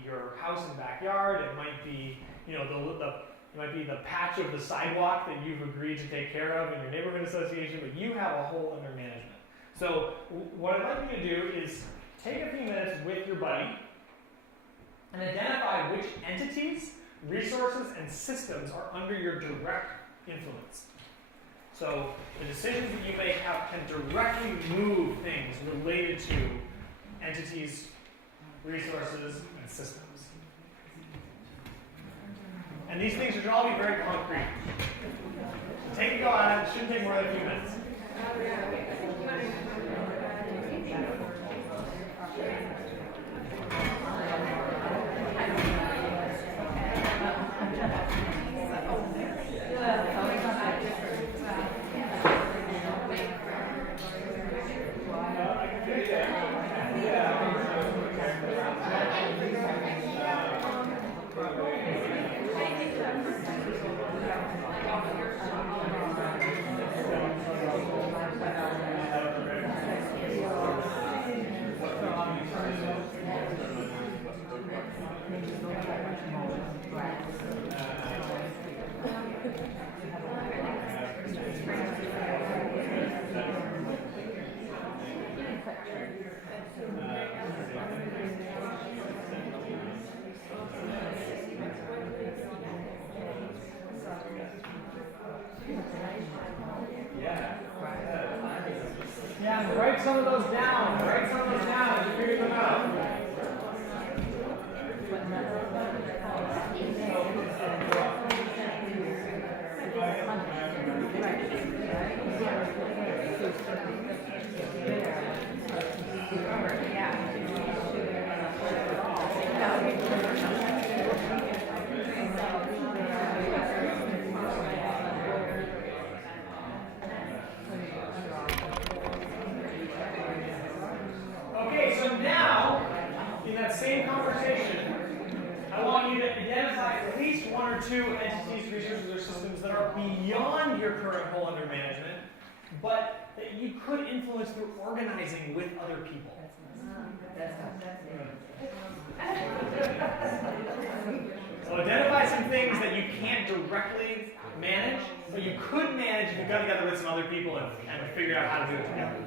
your house and backyard, it might be, it might be the patch of the sidewalk that you've agreed to take care of in your neighborhood association, but you have a whole under management. So what I'd like you to do is take a few minutes with your buddy and identify which entities, resources, and systems are under your direct influence. So the decisions that you make can directly move things related to entities, resources, and systems. And these things should all be very concrete. Take a go at it. It shouldn't take more than a few minutes. Yeah, write some of those down. Write some of those down and figure them out. Okay, so now, in that same conversation, I want you to identify at least one or two entities, resources, or systems that are beyond your current whole under management, but that you could influence through organizing with other people. So identify some things that you can't directly manage, but you could manage if you got together with some other people and figured out how to do it together.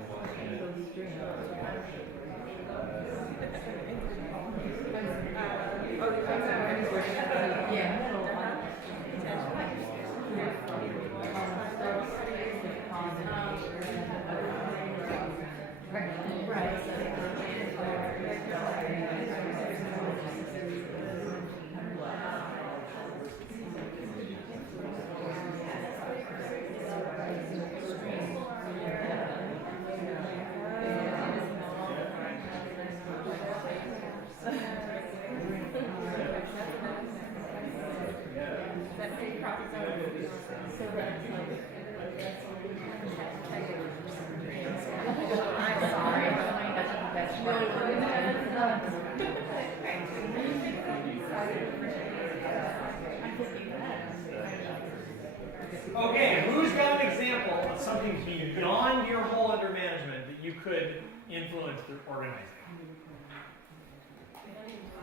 Okay, who's got an example of something beyond your whole under management that you could influence through organizing?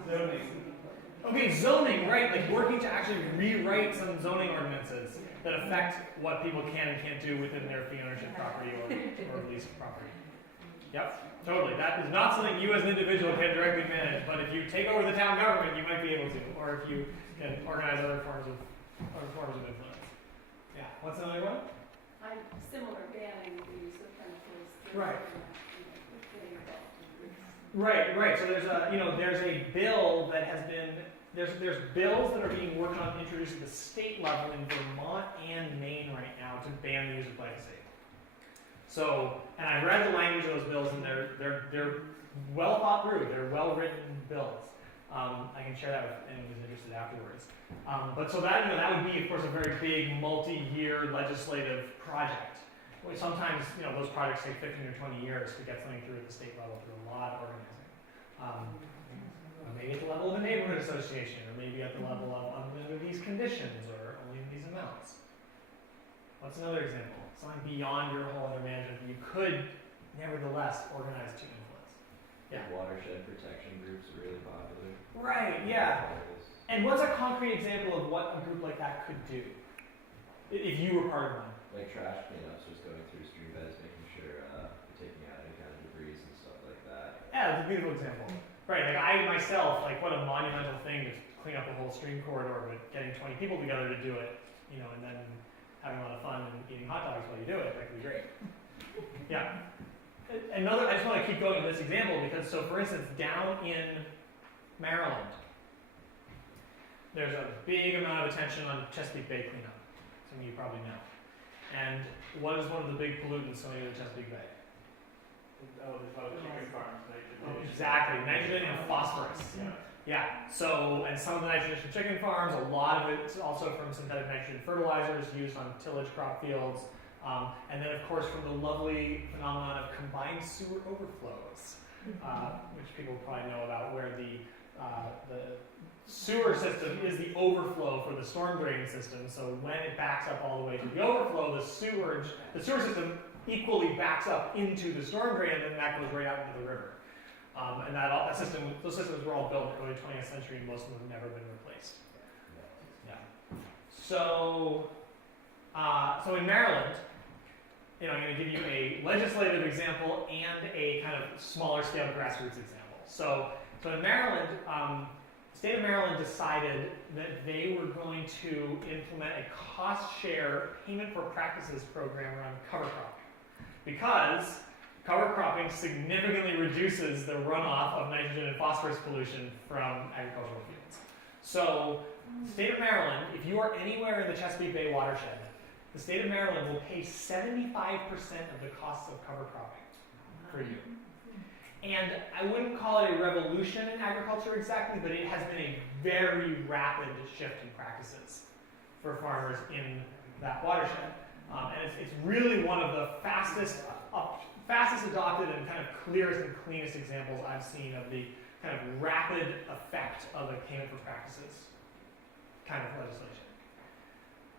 Zoning. Okay, zoning, right, like working to actually rewrite some zoning ordinances that affect what people can and can't do within their fee ownership property or lease property. Yep, totally. That is not something you as an individual can directly manage, but if you take over the town government, you might be able to, or if you can organize other forms of influence. Yeah, what's another one? I'm similar, banning the use of chemicals. Right. Right. So there's a bill that has been there's bills that are being worked on introduced at the state level in Vermont and Maine right now to ban the use of glyphosate. So, and I've read the language of those bills, and they're well thought through. They're well written bills. I can share that with anyone who's interested afterwards. But so that that would be, of course, a very big multi-year legislative project. Sometimes those projects take 15 or 20 years to get something through at the state level through a lot of organizing. Maybe at the level of a neighborhood association, or maybe at the level of under these conditions, or only in these amounts. What's another example? Something beyond your whole under management that you could nevertheless organize to influence. Yeah. Watershed protection groups are really popular. Right, yeah. And what's a concrete example of what a group like that could do? If you were part of one. Like trash cleanups, just going through stream beds, making sure you're taking out any kind of debris and stuff like that. Yeah, that's a beautiful example. Right, like I myself, like what a monumental thing to clean up a whole stream corridor, but getting 20 people together to do it, and then having a lot of fun and eating hot dogs while you do it, that could be great. Yeah. I just want to keep going with this example because, so for instance, down in Maryland, there's a big amount of attention on Chesapeake Bay cleanup. Some of you probably know. And what is one of the big pollutants going into the Chesapeake Bay? Oh, there's a lot of chicken farms, nitrogen. Exactly, nitrogen and phosphorus. Yeah, so, and some of the nitrogen from chicken farms, a lot of it is also from synthetic nitrogen fertilizers used on tillage crop fields. And then, of course, from the lovely phenomenon of combined sewer overflows, which people probably know about, where the sewer system is the overflow for the storm drain system. So when it backs up all the way to the overflow, the sewer system equally backs up into the storm drain, and then that goes right out into the river. And those systems were all built in the early 20th century, and most of them have never been replaced. Yeah. So in Maryland, I'm going to give you a legislative example and a kind of smaller scale grassroots example. So in Maryland, the state of Maryland decided that they were going to implement a cost share payment for practices program around cover cropping, because cover cropping significantly reduces the runoff of nitrogen and phosphorus pollution from agricultural fields. So, the state of Maryland, if you are anywhere in the Chesapeake Bay watershed, the state of Maryland will pay 75% of the costs of cover cropping for you. And I wouldn't call it a revolution in agriculture exactly, but it has been a very rapid shift in practices for farmers in that watershed. And it's really one of the fastest adopted and kind of clearest and cleanest examples I've seen of the kind of rapid effect of a payment for practices kind of legislation.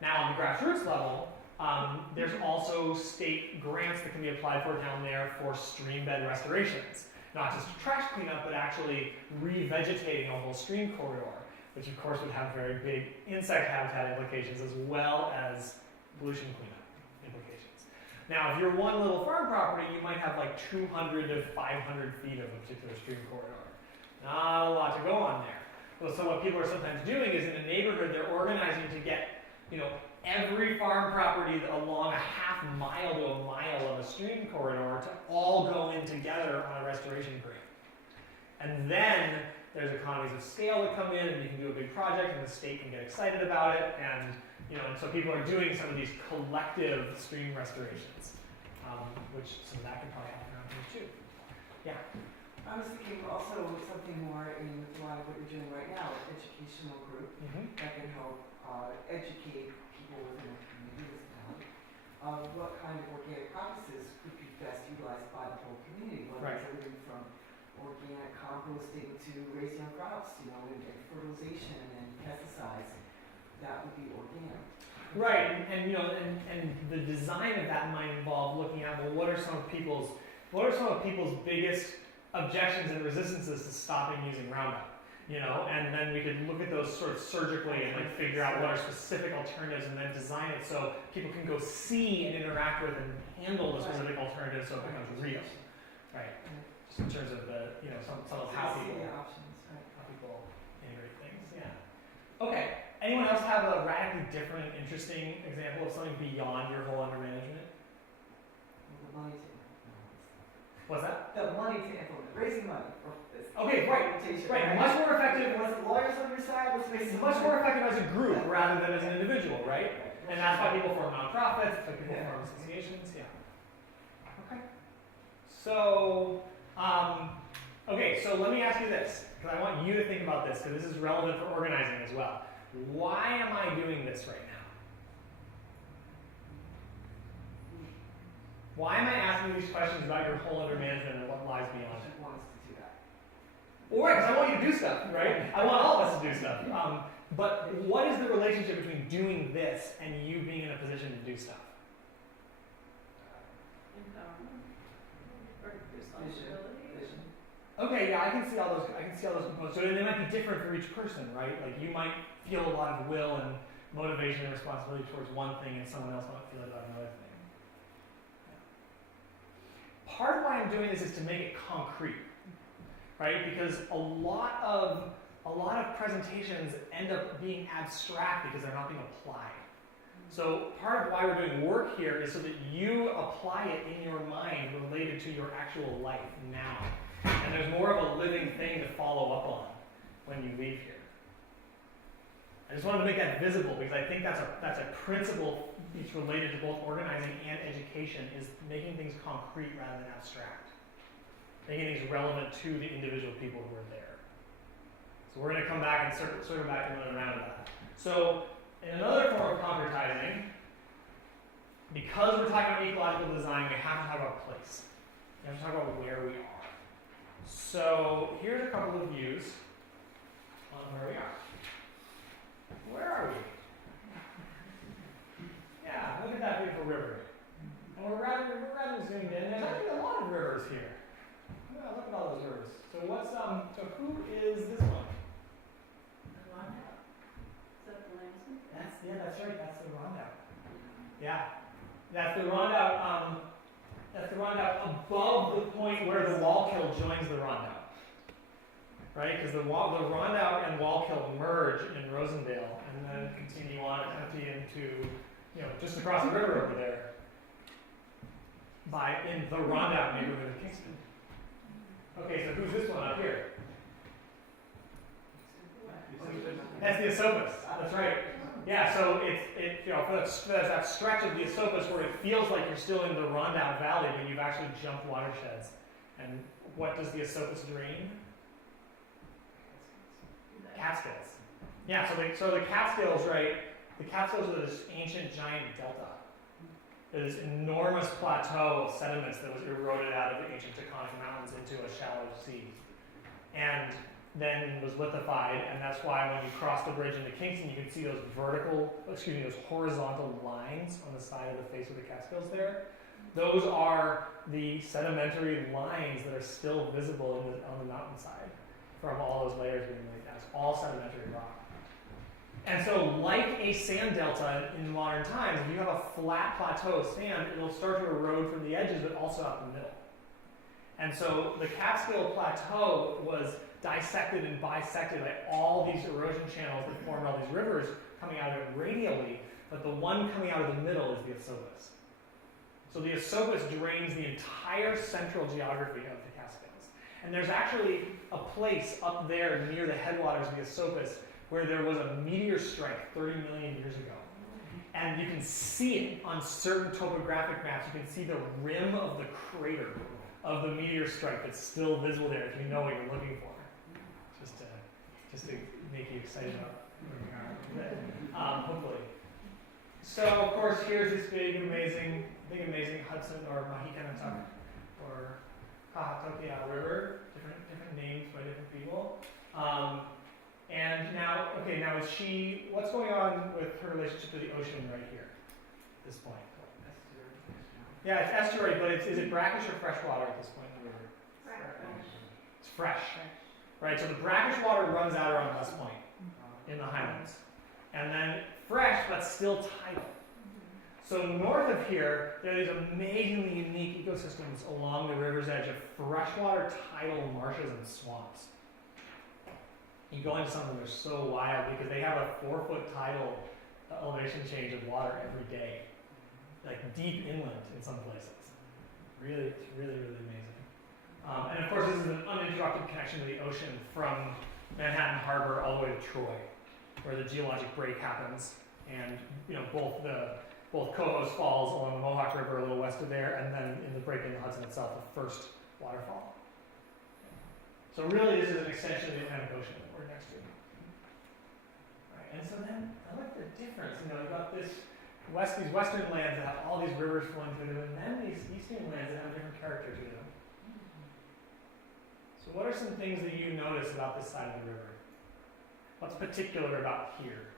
Now, on the grassroots level, there's also state grants that can be applied for down there for stream bed restorations. Not just trash cleanup, but actually revegetating a whole stream corridor, which of course would have very big insect habitat implications as well as pollution cleanup implications. Now, if you're one little farm property, you might have like 200 to 500 feet of a particular stream corridor. Not a lot to go on there. So what people are sometimes doing is in a neighborhood, they're organizing to get, every farm property along a half mile to a mile of a stream corridor to all go in together on a restoration grant. And then there's economies of scale that come in, and you can do a big project, and the state can get excited about it, and so people are doing some of these collective stream restorations, which some of that could probably happen around here too. Yeah. I was thinking also something more in a lot of what you're doing right now, an educational group that can help educate people within a community as well of what kind of organic practices could be best utilized by the whole community, whether it's everything from organic composting to raising crops, and fertilization and pesticides. That would be organic. Right, and the design of that might involve looking at what are some of people's biggest objections and resistances to stopping using Roundup, and then we could look at those sort of surgically and figure out what are specific alternatives and then design it so people can go see and interact with and handle the specific alternatives so it becomes real, right? Just in terms of the some of how people integrate things, yeah. Okay. Anyone else have a radically different and interesting example of something beyond your whole under management? The money to What's that? The money to implement, raising money for this. Okay, right. Much more effective. Was it lawyers on your side? Let's raise some Much money. more effective as a group rather than as an individual, right? And that's why people form nonprofits. That's why people form associations. Yeah. Okay. So, so let me ask you this, because I want you to think about this, because this is relevant for organizing as well. Why am I doing this right now? Why am I asking these questions about your whole under management and what lies beyond it? You want us to do that. Well, right, because I want you to do stuff, right? I want all of us to do stuff. But what is the relationship between doing this and you being in a position to do stuff? Empowerment or responsibility. Vision. Okay, yeah, I can see all those components. So they might be different for each person, right? Like you might feel a lot of will and motivation and responsibility towards one thing, and someone else might feel it about another thing. Yeah. Part of why I'm doing this is to make it concrete, right? Because a lot of presentations end up being abstract because they're not being applied. So part of why we're doing work here is so that you apply it in your mind related to your actual life now. And there's more of a living thing to follow up on when you leave here. I just wanted to make that visible because I think that's a principle that's related to both organizing and education, is making things concrete rather than abstract. Making things relevant to the individual people who are there. So we're going to come back and circle back and run around that. So in another form of concretizing, because we're talking about ecological design, we have to talk about place. We have to talk about where we are. So here's a couple of views on where we are. Where are we? Yeah, look at that beautiful river. And we're rather zoomed in. There's actually a lot of rivers here. Yeah, look at all those rivers. So so who is this one? The Rondout. Is that the Langston? That's right, that's the Rondout. Yeah. That's the Rondout, above the point where the Wallkill joins the Rondout. Right? Because the Rondout and Wallkill merge in Rosendale and then continue on and empty into, just across the river over there in the Rondout neighborhood of Kingston. Okay, so who's this one up here? That's the Esopus. That's right. Yeah, so for that stretch of the Esopus where it feels like you're still in the Rondout Valley, but you've actually jumped watersheds. And what does the Esopus drain? Catskills. Yeah, so the Catskills, right? The Catskills are this ancient giant delta. There's this enormous plateau of sediments that was eroded out of the ancient Tectonic mountains into a shallow sea, and then was lithified. And that's why when you cross the bridge into Kingston, you can see those those horizontal lines on the side of the face of the Catskills there. Those are the sedimentary lines that are still visible on the mountainside from all those layers being laid down. It's all sedimentary rock. And so, like a sand delta in modern times, if you have a flat plateau of sand, it'll start to erode from the edges, but also out the middle. And so, the Catskill Plateau was dissected and bisected by all these erosion channels that formed all these rivers coming out of it radially, but the one coming out of the middle is the Esopus. So the Esopus drains the entire central geography of the Catskills. And there's actually a place up there near the headwaters of the Esopus where there was a meteor strike 30 million years ago. And you can see it on certain topographic maps. You can see the rim of the crater of the meteor strike that's still visible there if you know what you're looking for. Just to make you excited about where we are. Hopefully. So, of course, here's this big, amazing Hudson or Mahicanatuck or Kahatokia River, different names by different people. And now what's going on with her relationship to the ocean right here at this point? Yeah, it's estuary, but is it brackish or freshwater at this point in the river? It's fresh. Right, so the brackish water runs out around West Point in the highlands. And then fresh, but still tidal. So north of here, there are these amazingly unique ecosystems along the river's edge of freshwater tidal marshes and swamps. You go into some of them, they're so wild because they have a 4-foot tidal elevation change of water every day. Like deep inland in some places. It's really amazing. And of course, this is an uninterrupted connection to the ocean from Manhattan Harbor all the way to Troy, where the geologic break happens, and both Cohoes Falls along the Mohawk River a little west of there, and then in the break in the Hudson itself, the first waterfall. So really, this is an extension of the Atlantic Ocean that we're next to. Right, and so then I like the difference. You've got these western lands that have all these rivers flowing through them, and then these eastern lands that have a different character to them. So what are some things that you notice about this side of the river? What's particular about here?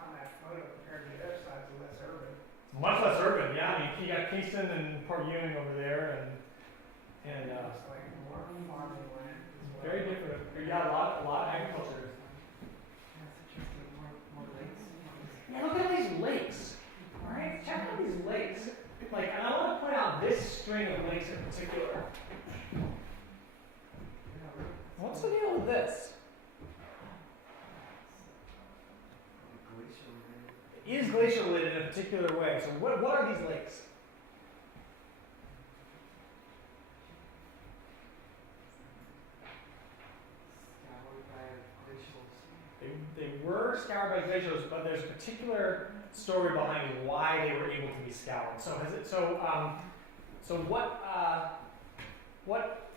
On that photo compared to the other side, it's less urban. It's much less urban, yeah. You got Kingston and Port Ewing over there, and It's like more farming land as well. very different. Yeah, a lot of agriculture. That's interesting. More lakes. Yeah, look at these lakes. All right, check out these lakes. And I want to point out this string of lakes in particular. What's the deal with this? It is glacier related in a particular way. So what are these lakes? Scoured by glacial They were scoured by glaciers, but there's a particular story behind why they were able to be scoured. So what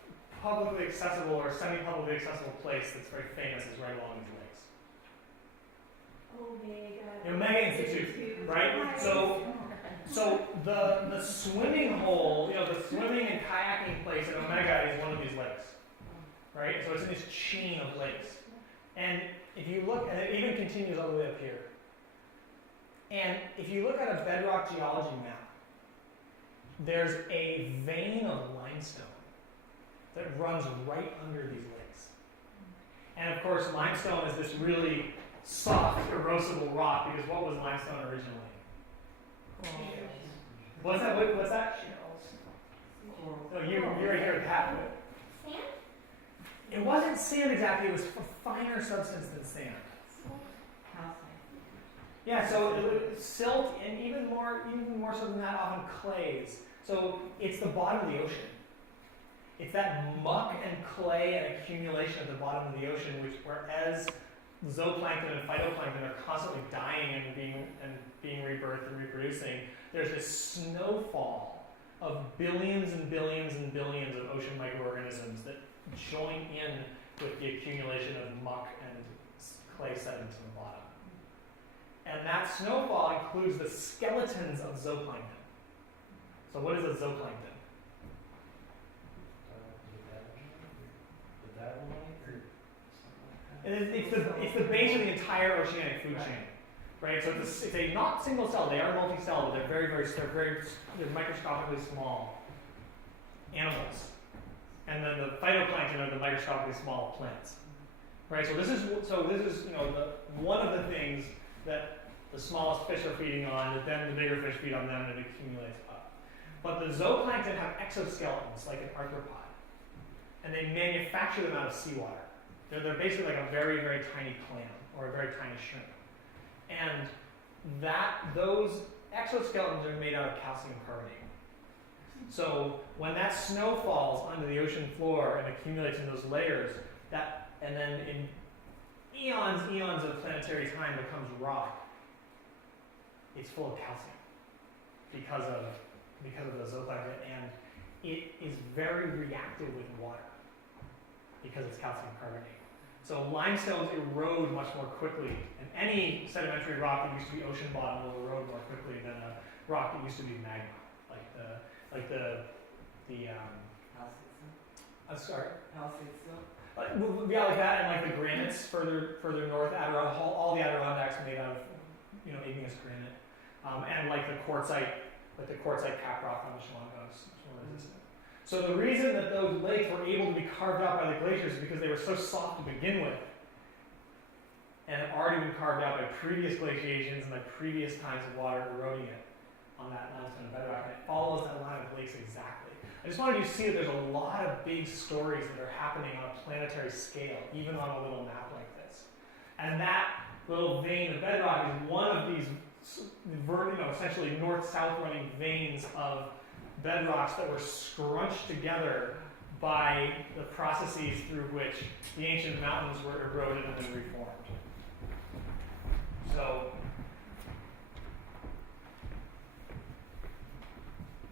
publicly accessible or semi-publicly accessible place that's very famous is right along these lakes? Omega Institute, right? So the swimming hole, the swimming and kayaking place at Omega is one of these lakes, right? So it's in this chain of lakes. And if you look, and it even continues all the way up here. And if you look at a bedrock geology map, there's a vein of limestone that runs right under these lakes. And of course, limestone is this really soft, erosible rock, because what was limestone originally? What's that? No, you already heard that. Sand? It wasn't sand exactly, it was a finer substance than sand. Yeah, so it was silt, and even more so than that, often clays. So it's the bottom of the ocean. It's that muck and clay and accumulation at the bottom of the ocean, whereas zooplankton and phytoplankton are constantly dying and being rebirthed and reproducing, there's this snowfall of billions and billions and billions of ocean microorganisms that join in with the accumulation of muck and clay sediments in the bottom. And that snowfall includes the skeletons of zooplankton. So what is a zooplankton? It's the base of the entire oceanic food chain, right? So it's a not single cell. They are multi-cell, but they're microscopically small animals. And then the phytoplankton are the microscopically small plants, right? So this is one of the things that the smallest fish are feeding on, that then the bigger fish feed on them, and it accumulates up. But the zooplankton have exoskeletons, like an arthropod, and they manufacture them out of seawater. They're basically like a very, very tiny clam, or a very tiny shrimp. And those exoskeletons are made out of calcium carbonate. So when that snow falls onto the ocean floor and accumulates in those layers, and then in eons of planetary time becomes rock, it's full of calcium because of the zooplankton, and it is very reactive with water because it's calcium carbonate. So limestones erode much more quickly, and any sedimentary rock that used to be ocean bottom will erode more quickly than a rock that used to be magma, yeah, like that, and like the granites further north, all the Adirondacks made out of igneous granite, and like the quartzite cap rock on the Shawangos. So the reason that those lakes were able to be carved out by the glaciers is because they were so soft to begin with, and had already been carved out by previous glaciations and by previous times of water eroding it on that limestone bedrock, and it follows that line of lakes exactly. I just wanted you to see that there's a lot of big stories that are happening on a planetary scale, even on a little map like this. And that little vein of bedrock is one of these essentially north-south running veins of bedrocks that were scrunched together by the processes through which the ancient mountains were eroded and then reformed. So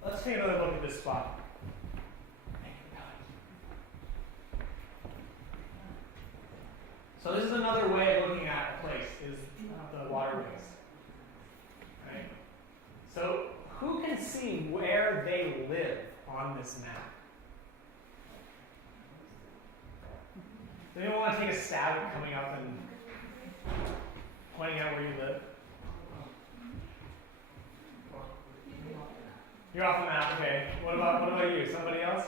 let's take another look at this spot. So this is another way of looking at a place, is the waterways. Right? So who can see where they live on this map? Does anyone want to take a stab at coming up and pointing out where you live? You're off the map, okay. What about you? Somebody else?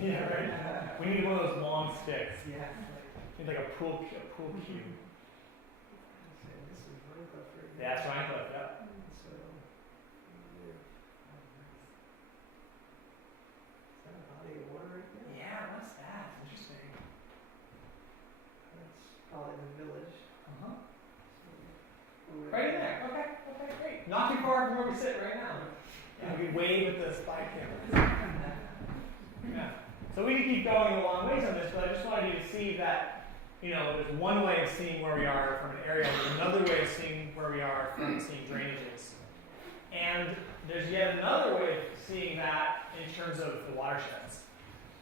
Yeah, right? We need one of those long sticks. Yeah. We need like a pool cue. Yeah, that's Rhinecliff, yeah. Yeah, what's that? Interesting. Probably the village. Right in there, okay. sit right now. Yeah, we wave at the spy camera. Yeah. So we can keep going a long ways on this, but I just wanted you to see that, you know, there's one way of seeing where we are from an area, there's another way of seeing where we are from seeing drainages. And there's yet another way of seeing that in terms of the watersheds,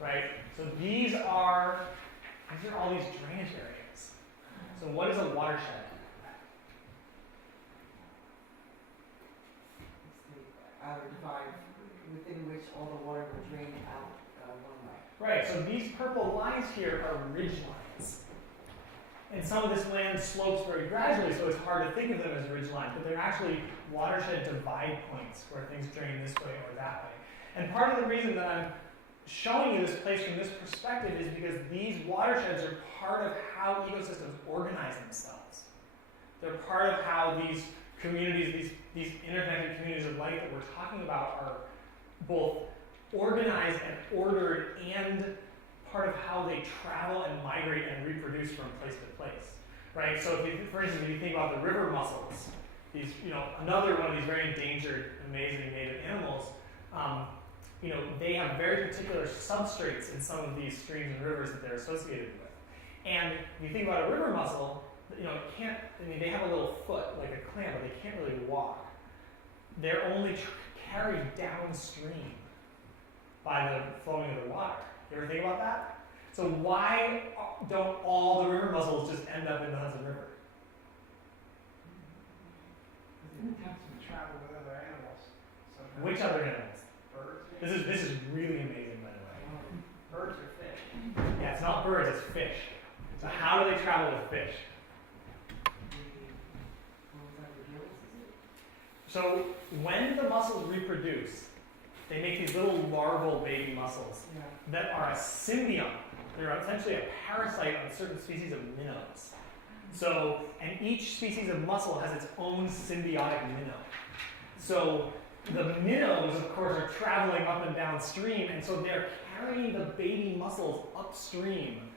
right? So these are all these drainage areas. So what is a watershed? It's the outer divide within which all the water will drain out one way. Right, so these purple lines here are ridge lines. And some of this land slopes very gradually, so it's hard to think of them as ridge lines, but they're actually watershed divide points where things drain this way or that way. And part of the reason that I'm showing you this place from this perspective is because these watersheds are part of how ecosystems organize themselves. They're part of how these communities, these interconnected communities of life that we're talking about are both organized and ordered and part of how they travel and migrate and reproduce from place to place, right? So if you, for instance, if you think about the river mussels, these, you know, another one of these very endangered, amazing native animals, you know, they have very particular substrates in some of these streams and rivers that they're associated with. And if you think about a river mussel, you know, it can't, I mean, they have a little foot like a clam, but they can't really walk. They're only carried downstream by the flowing of the water. You ever think about that? So why don't all the river mussels just end up in the Hudson River? Because it attempts to travel with other animals. Sometimes. Which other animals? Birds. This is really amazing, by the way. Birds or fish. Yeah, it's not birds, it's fish. So how do they travel with fish? So when the mussels reproduce, they make these little larval baby mussels that are a symbiont. They're essentially a parasite on certain species of minnows. So, and each species of mussel has its own symbiotic minnow. So the minnows, of course, are traveling up and downstream, and so they're carrying the baby mussels upstream,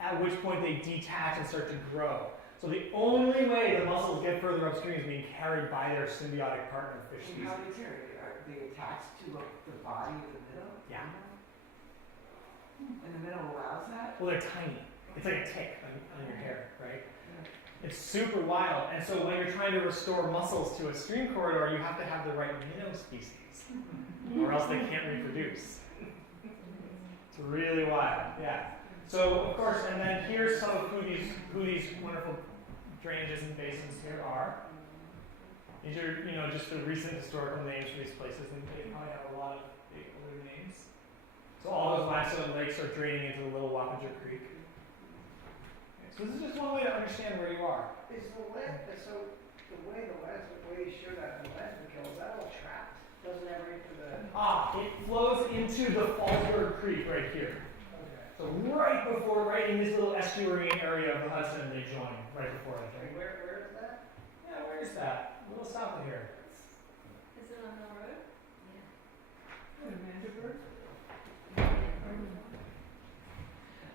at which point they detach and start to grow. So the only way the mussels get further upstream is being carried by their symbiotic partner fish And species. how do they carry it? Are they attached to the body of the minnow? Yeah. And the minnow allows that? Well, they're tiny. It's like a tick on your hair, right? It's super wild. And so when you're trying to restore mussels to a stream corridor, you have to have the right minnow species, or else they can't reproduce. It's really wild, yeah. So of course, and then here's some of who these wonderful drainages and basins here are. These are, you know, just the recent historical names for these places, and they probably have a lot of big older names. So all those limestone lakes are draining into the Little Wappinger Creek. Okay, so this is just one way to understand where you are. Is the lead, so the way you show that in the Leclerc, is that all trapped? Doesn't ever enter the... It flows into the Fallsburg Creek right here. Okay. So right in this little estuarine area of the Hudson, they join right before I think. Where is that? Yeah, where is that? A little south of here. Is it on the road?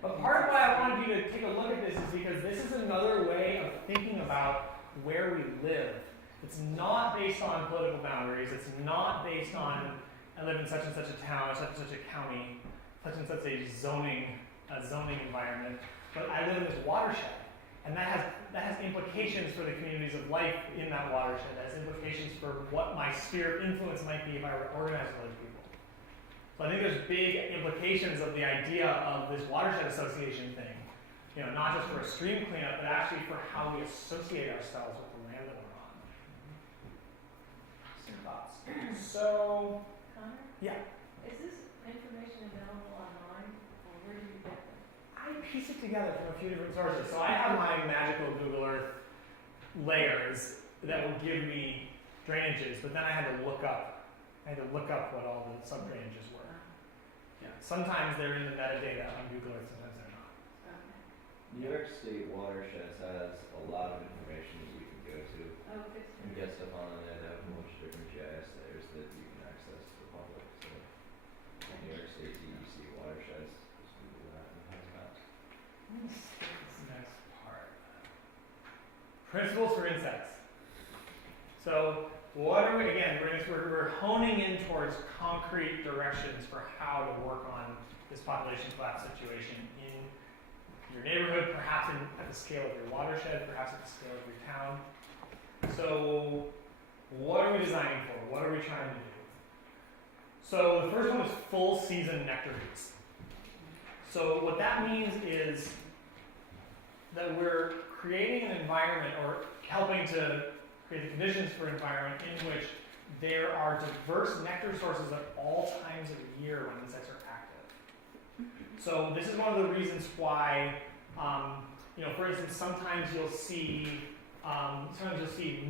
But part of why I wanted you to take a look at this is because this is another way of thinking about where we live. It's not based on political boundaries. It's not based on I live in such and such a town, or such and such a county, such and such a zoning environment. But I live in this watershed, and that has implications for the communities of life in that watershed. That has implications for what my sphere of influence might be if I were to organize with other people. So I think there's big implications of the idea of this watershed association thing. You know, not just for a stream cleanup, but actually for how we associate ourselves with the land that we're on. Some thoughts. So, Connor, yeah, is this information available online, or where do you get it? I piece it together from a few different sources. So I have my magical Google Earth layers that will give me drainages, but then I had to look up what all the sub-drainages were. Yeah. Sometimes they're in the metadata on Google Earth, sometimes they're not. New York State Watersheds has a lot of information that you can go to Oh, good. and get stuff on it. They have a bunch of different GIS layers that you can access to the public. So New York State DEC Watersheds, just Google that and it has maps. This next part. Principles for insects. So what are we, again, we're honing in towards concrete directions for how to work on this population collapse situation in your neighborhood, perhaps at the scale of your watershed, perhaps at the scale of your town. So what are we designing for? What are we trying to do? So the first one is full season nectaries. So what that means is that we're creating an environment, or helping to create the conditions for an environment in which there are diverse nectar sources at all times of the year when insects are active. So this is one of the reasons why, for instance, sometimes you'll see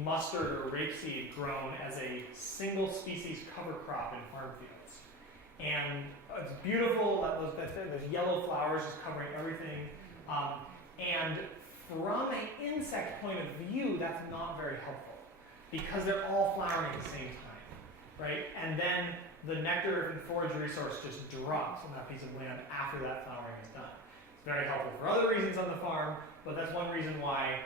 mustard or rapeseed grown as a single species cover crop in farm fields. And it's beautiful, those yellow flowers just covering everything. And from an insect point of view, that's not very helpful because they're all flowering at the same time, right? And then the nectar and forage resource just drops on that piece of land after that flowering is done. It's very helpful for other reasons on the farm, but that's one reason why,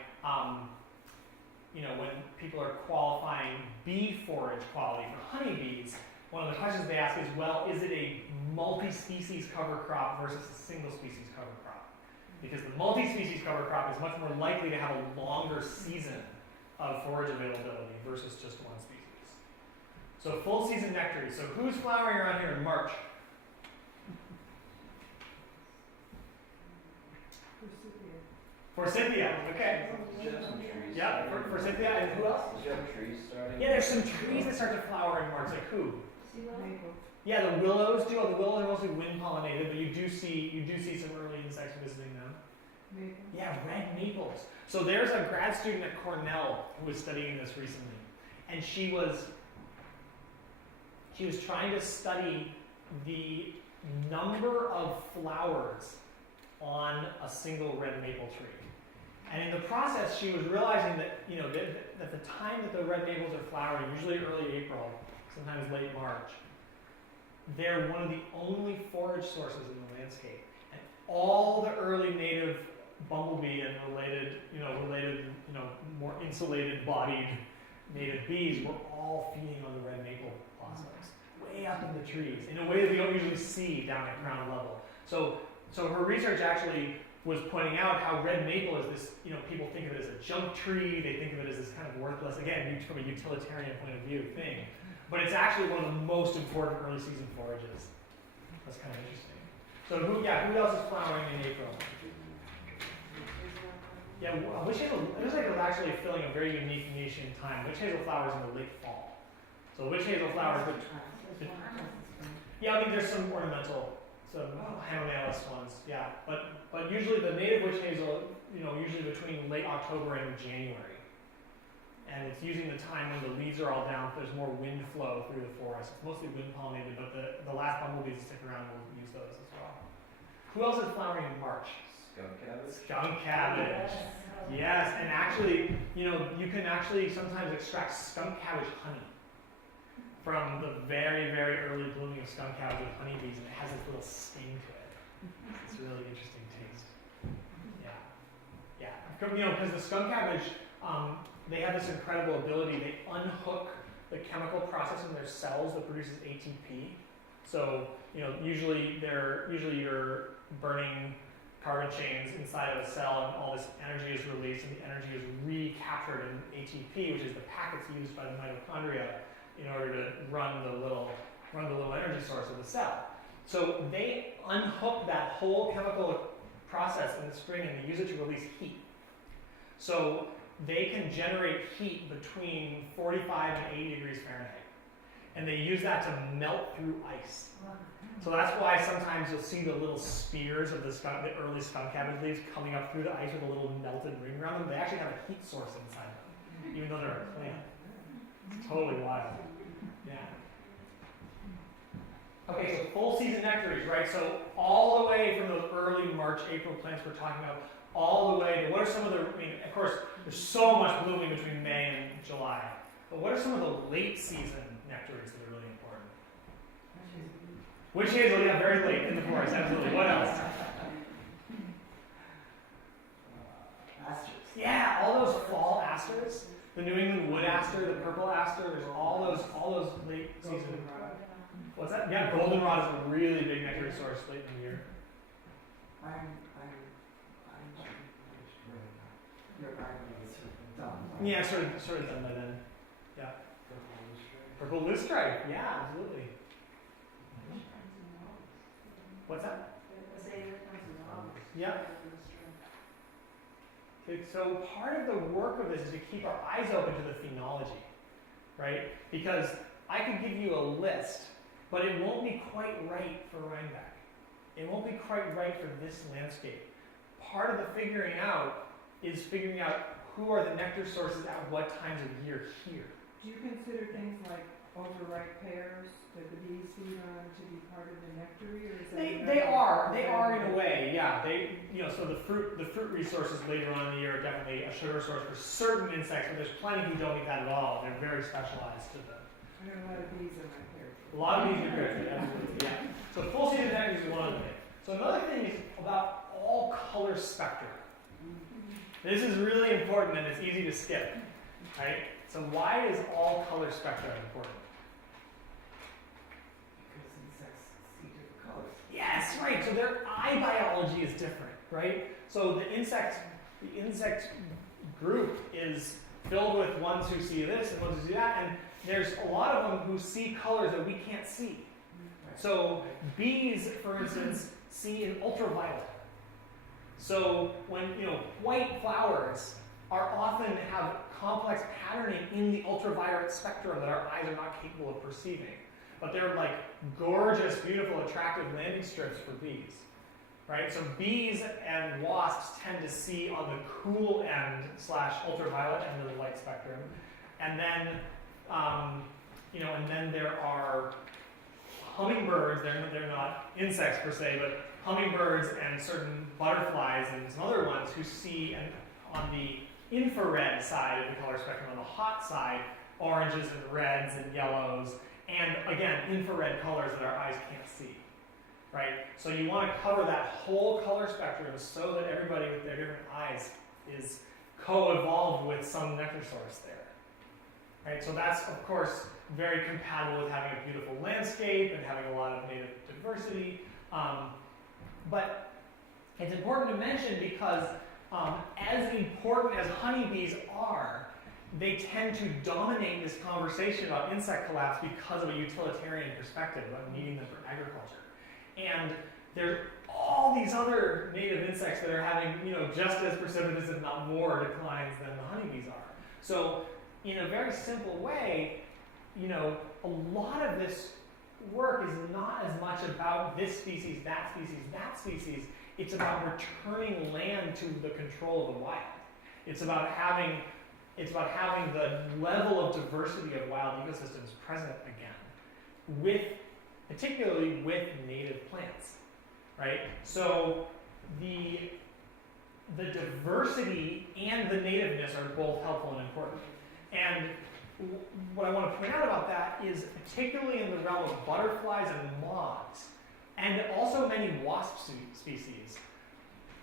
when people are qualifying bee forage quality for honeybees, one of the questions they ask is, well, is it a multi-species cover crop versus a single species cover crop? Because the multi-species cover crop is much more likely to have a longer season of forage availability versus just one species. So full season nectaries. So who's flowering around here in March? Forsythia, okay. Did you have some trees? Yeah, starting? Forsythia, and who else? Did you have trees starting? Yeah, there's some trees that start to flower in March, like who? Maple. Yeah, the willows do. The willows are mostly wind pollinated, but you do see some early insects visiting them. Maple. Yeah, red maples. So there's a grad student at Cornell who was studying this recently, and she was trying to study the number of flowers on a single red maple tree. And in the process, she was realizing that, that the time that the red maples are flowering, usually early April, sometimes late March, they're one of the only forage sources in the landscape. And all the early native bumblebee and related, more insulated bodied native bees were all feeding on the red maple blossoms, way up in the trees, in a way that we don't usually see down at ground level. So her research actually was pointing out how red maple is this, people think of it as a junk tree, they think of it as this kind of worthless, again, from a utilitarian point of view thing. But it's actually one of the most important early season forages. That's kind of interesting. So who else is flowering in April? Yeah, witch hazel, it looks like it's actually filling a very unique niche in time. Witch hazel flowers in the late fall. So witch hazel flowers, yeah, I think there's some ornamental, some hamamelis ones, yeah. But usually the native witch hazel, usually between late October and January. And it's using the time when the leaves are all down, there's more wind flow through the forest. It's mostly wind pollinated, but the last bumblebees that stick around will use those as well. Who else is flowering in March? Skunk cabbage? Skunk cabbage. Yes, and actually, you can actually sometimes extract skunk cabbage honey from the very, very early blooming of skunk cabbage with honeybees, and it has this little sting to it. It's a really interesting taste. Yeah. Because the skunk cabbage, they have this incredible ability. They unhook the chemical process in their cells that produces ATP. So, usually you're burning carbon chains inside of a cell, and all this energy is released, and the energy is recaptured in ATP, which is the packets used by the mitochondria in order to run the little energy source of the cell. So they unhook that whole chemical process in the spring, and they use it to release heat. So they can generate heat between 45 and 80 degrees Fahrenheit. And they use that to melt through ice. So that's why sometimes you'll see the little spears of the early skunk cabbage leaves coming up through the ice with a little melted ring around them. They actually have a heat source inside them, even though they're a plant. It's totally wild. Yeah. Okay, so full season nectaries, right? So all the way from those early March, April plants we're talking about, all the way to what are some of the, of course, there's so much blooming between May and July, but what are some of the late season nectaries that are really important? Witch hazel, yeah, very late in the forest, absolutely. What else? Asters. Yeah, all those fall asters. The New England wood aster, the purple aster, there's all those late season. What's that? Yeah, goldenrod is a really big nectar source late in the year. Your argument is sort of done. Yeah, sort of done by then. Yeah. Purple loosestrife, yeah, absolutely. What's that? Yeah. Okay, so part of the work of this is to keep our eyes open to the phenology, right? Because I could give you a list, but it won't be quite right for Rhinebeck. It won't be quite right for this landscape. Part of the figuring out is figuring out who are the nectar sources at what times of year here. Do you consider things like overripe pears that the bees feed on to be part of the nectary, or is that? They are in a way, yeah. So the fruit resources later on in the year are definitely a sugar source for certain insects, but there's plenty who don't eat that at all. They're very specialized to them. I got a lot of bees in my pear tree. A lot of these are good, absolutely, yeah. So full season nectar is one of the things. So another thing is about all color spectra. This is really important and it's easy to skip, right? So why is all color spectra important? Because insects see different colors. Yes, right. So their eye biology is different, right? So the insect group is filled with ones who see this and ones who see that, and there's a lot of them who see colors that we can't see. So bees, for instance, see in ultraviolet. So when white flowers are often have complex patterning in the ultraviolet spectrum that our eyes are not capable of perceiving. But they're like gorgeous, beautiful, attractive landing strips for bees, right? So bees and wasps tend to see on the cool end / ultraviolet end of the light spectrum, and then and then there are hummingbirds. They're not insects per se, but hummingbirds and certain butterflies and some other ones who see on the infrared side of the color spectrum, on the hot side, oranges and reds and yellows, and again, infrared colors that our eyes can't see, right? So you want to cover that whole color spectrum so that everybody with their different eyes is co-evolved with some nectar source there, right? So that's, of course, very compatible with having a beautiful landscape and having a lot of native diversity. But it's important to mention because as important as honeybees are, they tend to dominate this conversation about insect collapse because of a utilitarian perspective about needing them for agriculture. And there's all these other native insects that are having, just as precipitous, if not more, declines than the honeybees are. So, in a very simple way, a lot of this work is not as much about this species, that species, that species. It's about returning land to the control of the wild. It's about having the level of diversity of wild ecosystems present again, particularly with native plants, right? So the diversity and the nativeness are both helpful and important. And what I want to point out about that is, particularly in the realm of butterflies and moths, and also many wasp species,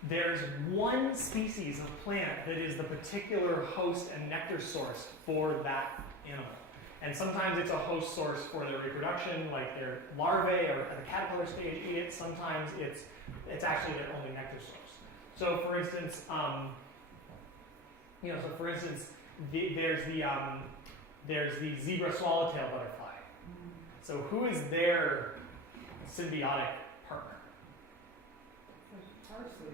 there's one species of plant that is the particular host and nectar source for that animal. And sometimes it's a host source for their reproduction, like their larvae or at the caterpillar stage eat it. Sometimes it's actually their only nectar source. So for instance, there's the zebra swallowtail butterfly. So who is their symbiotic partner? Parsley.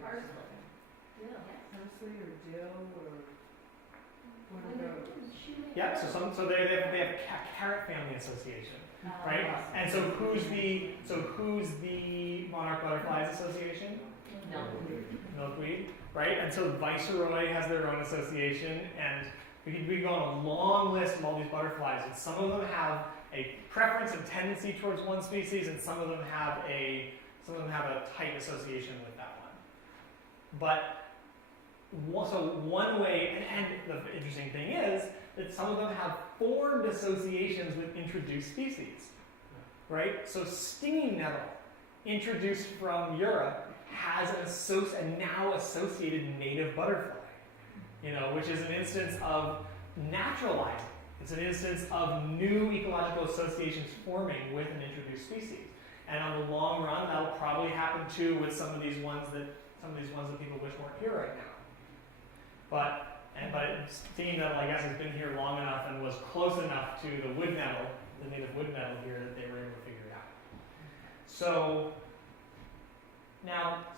Yeah. Parsley or dill or what are those? Yeah, so they have carrot family association, right? And so who's the monarch butterflies association? Milkweed, right? And so Viceroy has their own association, and we could go on a long list of all these butterflies, and some of them have a preference and tendency towards one species, and some of them have a tight association with that one. But one way, and the interesting thing is that some of them have formed associations with introduced species, right? So stinging nettle, introduced from Europe, has a now associated native butterfly, which is an instance of naturalizing. It's an instance of new ecological associations forming with an introduced species. And on the long run, that'll probably happen too with some of these ones that people wish weren't here right now. But seeing that, I guess, has been here long enough and was close enough to the wood nettle, the native wood nettle here, that they were able to figure it out. So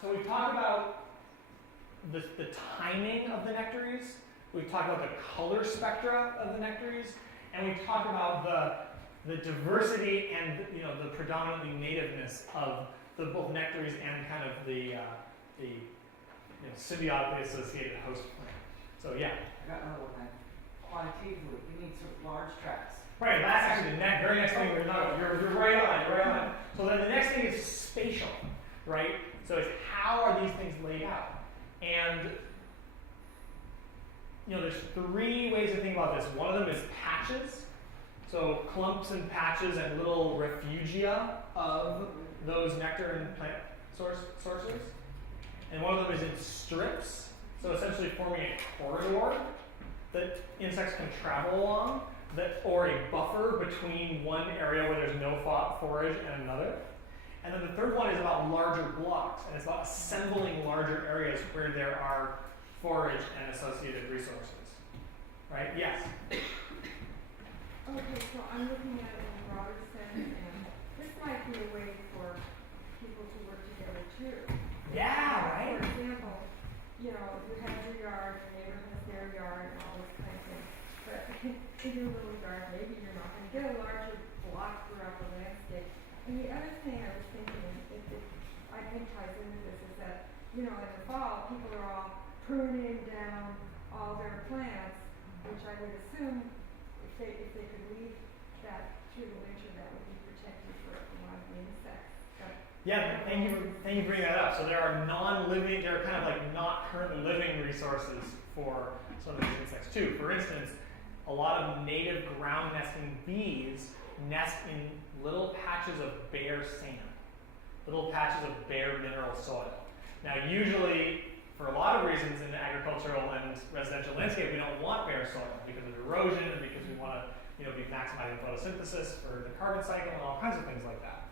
we've talked about the timing of the nectaries. We've talked about the color spectra of the nectaries, and we've talked about the diversity and the predominantly nativeness of the both nectaries and kind of the symbiotically associated host plant. So yeah. I got another one. Quantitatively, you need sort of large tracts. Right, that's actually the very next thing we're talking about. You're right on, you're right on. So then the next thing is spatial, right? So it's how are these things laid out? And there's three ways to think about this. One of them is patches. So clumps and patches and little refugia of those nectar and plant sources. And one of them is in strips. So essentially forming a corridor that insects can travel along, or a buffer between one area where there's no forage and another. And then the third one is about larger blocks, and it's about assembling larger areas where there are forage and associated resources. Right? Yes? Okay, so I'm looking at it in a broader sense, and this might be a way for people to work together too. Yeah, right? For example, you have your yard, your neighbor has their yard, and all those kind of things. But in your little yard, maybe you're not going to get a larger block throughout the landscape. And the other thing I was thinking, I think ties into this, is that, in the fall, people are all pruning down all their plants, which I would assume if they could leave that through the winter, that would be protected for a lot of the insects. Yeah, thank you for bringing that up. So there are there are kind of like not currently living resources for some of these insects too. For instance, a lot of native ground nesting bees nest in little patches of bare sand, little patches of bare mineral soil. Now usually, for a lot of reasons in the agricultural and residential landscape, we don't want bare soil because of erosion and because we want to be maximizing photosynthesis for the carbon cycle and all kinds of things like that.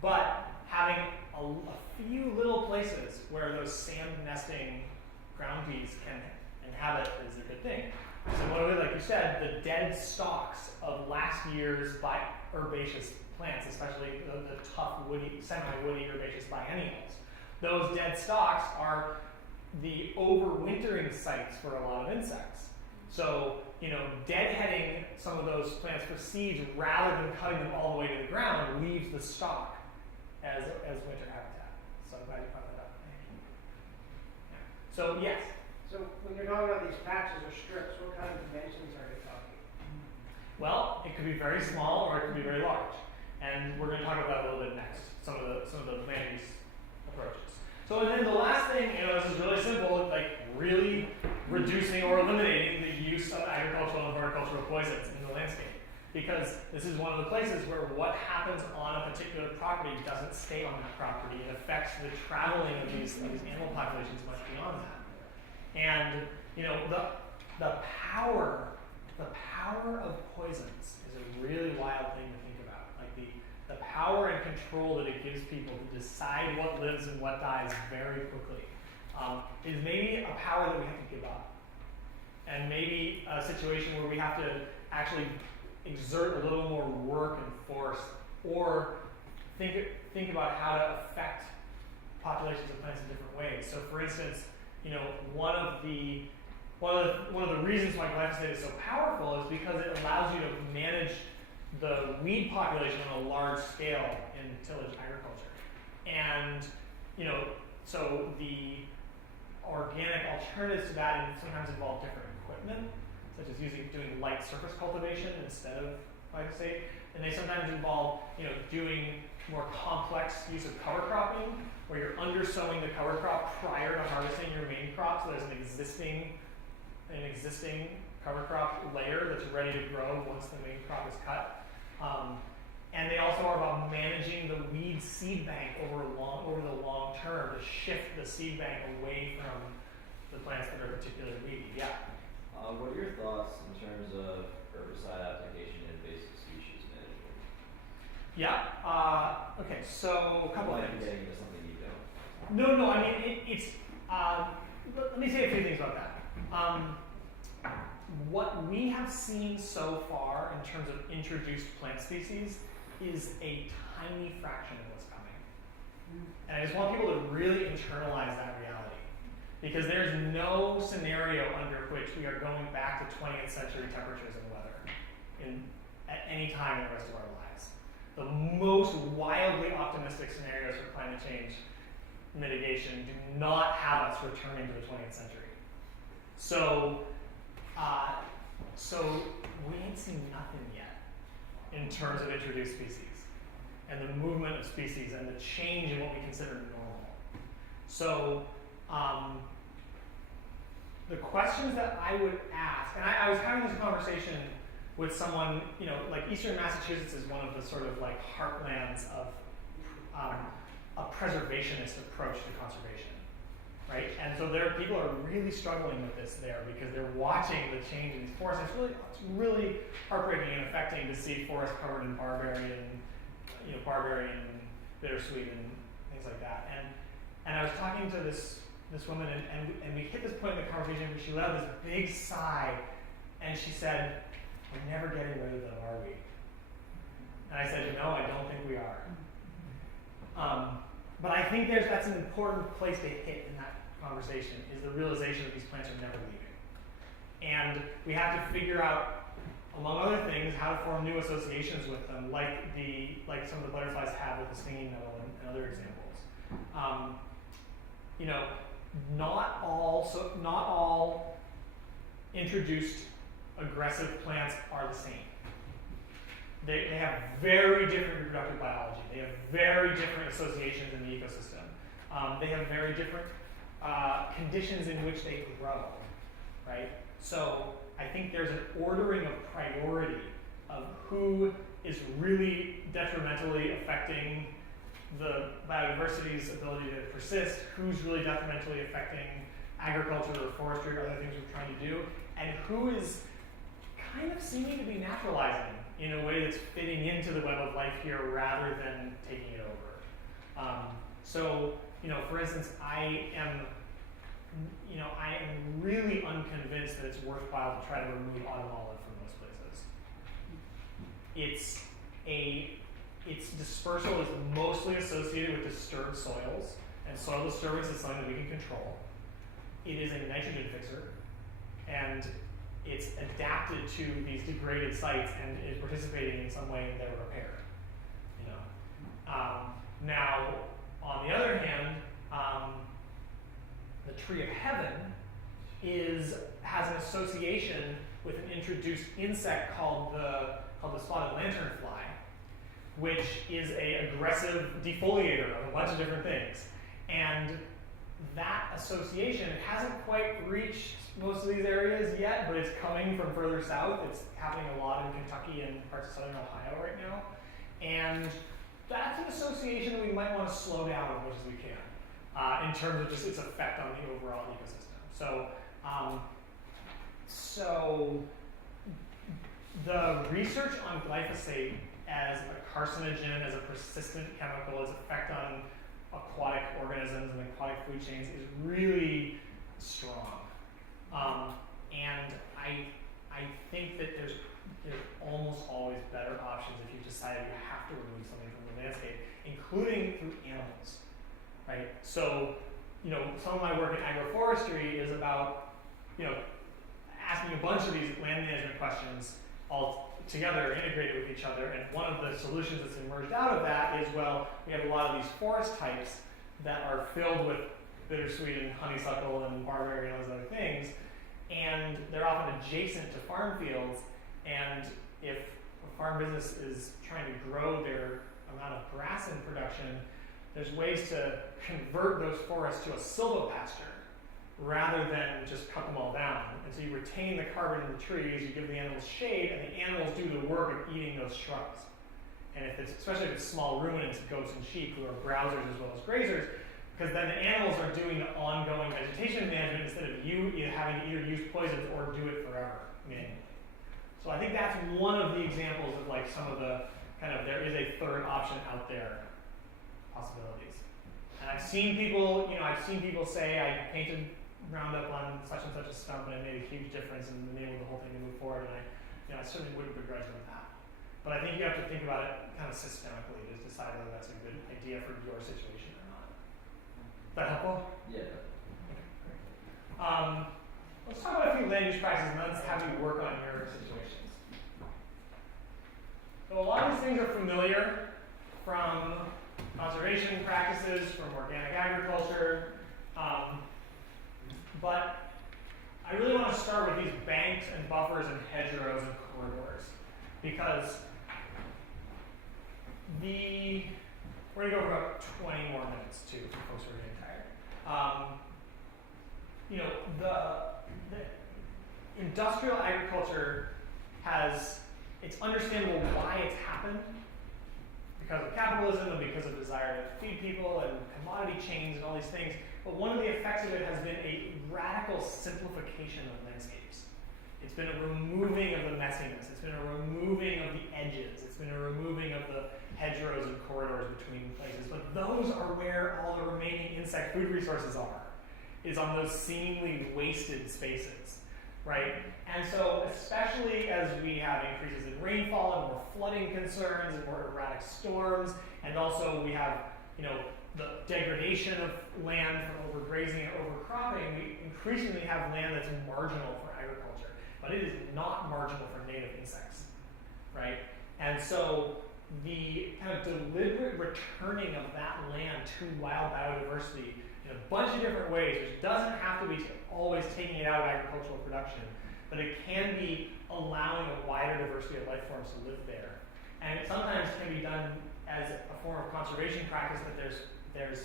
But having a few little places where those sand nesting ground bees can inhabit is a good thing. Similarly, like you said, the dead stalks of last year's herbaceous plants, especially the tough, semi-woody herbaceous biennials, those dead stalks are the overwintering sites for a lot of insects. So, deadheading some of those plants for seeds rather than cutting them all the way to the ground leaves the stalk as winter habitat. So I'm glad you brought that up. Yeah. So yes. So when you're talking about these patches or strips, what kind of dimensions are you talking? Well, it could be very small or it could be very large. And we're going to talk about that a little bit next, some of the land use approaches. So and then the last thing, this is really simple, like really reducing or eliminating the use of agricultural and horticultural poisons in the landscape. Because this is one of the places where what happens on a particular property doesn't stay on that property. It affects the traveling of these animal populations much beyond that. And the power of poisons is a really wild thing to think about. Like the power and control that it gives people to decide what lives and what dies very quickly is maybe a power that we have to give up. And maybe a situation where we have to actually exert a little more work and force, or think about how to affect populations of plants in different ways. So, for instance, one of the reasons why glyphosate is so powerful is because it allows you to manage the weed population on a large scale in tillage agriculture, and so the organic alternatives to that sometimes involve different equipment, such as doing light surface cultivation instead of glyphosate, and they sometimes involve doing more complex use of cover cropping, where you're undersowing the cover crop prior to harvesting your main crop, so there's an existing cover crop layer that's ready to grow once the main crop is cut. And they also are about managing the weed seed bank over the long term to shift the seed bank away from the plants that are particularly weedy. Yeah. What are your thoughts in terms of herbicide application and invasive species management? Yeah. Okay. So a couple Might things. be getting into something you don't. No. I mean, it's. Let me say a few things about that. What we have seen so far in terms of introduced plant species is a tiny fraction of what's coming. And I just want people to really internalize that reality. Because there's no scenario under which we are going back to 20th century temperatures and weather at any time in the rest of our lives. The most wildly optimistic scenarios for climate change mitigation do not have us returning to the 20th century. So we ain't seen nothing yet in terms of introduced species and the movement of species and the change in what we consider normal. So the questions that I would ask, and I was having this conversation with someone, like Eastern Massachusetts is one of the sort of like heartlands of a preservationist approach to conservation. Right? And so people are really struggling with this there because they're watching the change in these forests. It's really heartbreaking and affecting to see forests covered in barberry and bittersweet and things like that. And I was talking to this woman and we hit this point in the conversation where she let out this big sigh and she said, "We're never getting rid of them, are we?" And I said, "No, I don't think we are." But I think that's an important place to hit in that conversation, is the realization that these plants are never leaving. And we have to figure out, among other things, how to form new associations with them, like some of the butterflies have with the stinging nettle and other examples. Not all introduced aggressive plants are the same. They have very different reproductive biology. They have very different associations in the ecosystem. They have very different conditions in which they grow, right? So I think there's an ordering of priority of who is really detrimentally affecting the biodiversity's ability to persist, who's really detrimentally affecting agriculture or forestry or other things we're trying to do, and who is kind of seeming to be naturalizing in a way that's fitting into the web of life here rather than taking it over. For instance, I am really unconvinced that it's worthwhile to try to remove autumn olive from those places. Its dispersal is mostly associated with disturbed soils, and soil disturbance is something that we can control. It is a nitrogen fixer, and it's adapted to these degraded sites and is participating in some way in their repair. Now, on the other hand, the tree of heaven has an association with an introduced insect called the spotted lanternfly, which is an aggressive defoliator of a bunch of different things. And that association hasn't quite reached most of these areas yet, but it's coming from further south. It's happening a lot in Kentucky and parts of southern Ohio right now. And that's an association that we might want to slow down as much as we can in terms of just its effect on the overall ecosystem. So the research on glyphosate as a carcinogen, as a persistent chemical, its effect on aquatic organisms and aquatic food chains is really strong. And I think that there's almost always better options if you decide you have to remove something from the landscape, including through animals, right? So, some of my work in agroforestry is about, asking a bunch of these land management questions all together, integrated with each other. And one of the solutions that's emerged out of that is, we have a lot of these forest types that are filled with bittersweet and honeysuckle and barberry and all those other things, and they're often adjacent to farm fields. And if a farm business is trying to grow their amount of grass in production, there's ways to convert those forests to a silvopasture rather than just cut them all down. And so you retain the carbon in the trees, you give the animals shade, and the animals do the work of eating those shrubs. And especially if it's small ruminants, goats and sheep, who are browsers as well as grazers, Because then the animals are doing the ongoing vegetation management instead of you having to either use poisons or do it forever manually. So I think that's one of the examples of like some of the kind of, there is a third option out there possibilities. And I've seen people say I painted Roundup on such and such a stump and it made a huge difference and enabled the whole thing to move forward, and I certainly wouldn't begrudge them that. But I think you have to think about it kind of systemically to decide whether that's a good idea for your situation or not. Is that helpful? Yeah. Let's talk about a few land use practices and then let's have you work on your situations. So a lot of these things are familiar from conservation practices, from organic agriculture, but I really want to start with these banks and buffers and hedgerows and corridors, because we're going to go for about 20 more minutes too, for folks who are getting tired. The industrial agriculture it's understandable why it's happened, because of capitalism and because of desire to feed people and commodity chains and all these things. But one of the effects of it has been a radical simplification of landscapes. It's been a removing of the messiness. It's been a removing of the edges. It's been a removing of the hedgerows and corridors between places. But those are where all the remaining insect food resources are, is on those seemingly wasted spaces, right? And so especially as we have increases in rainfall and more flooding concerns and more erratic storms, and also we have, the degradation of land from overgrazing and overcropping, we increasingly have land that's marginal for agriculture, but it is not marginal for native insects, right? And so the kind of deliberate returning of that land to wild biodiversity in a bunch of different ways, which doesn't have to be always taking it out of agricultural production, but it can be allowing a wider diversity of life forms to live there. And it sometimes can be done as a form of conservation practice that it's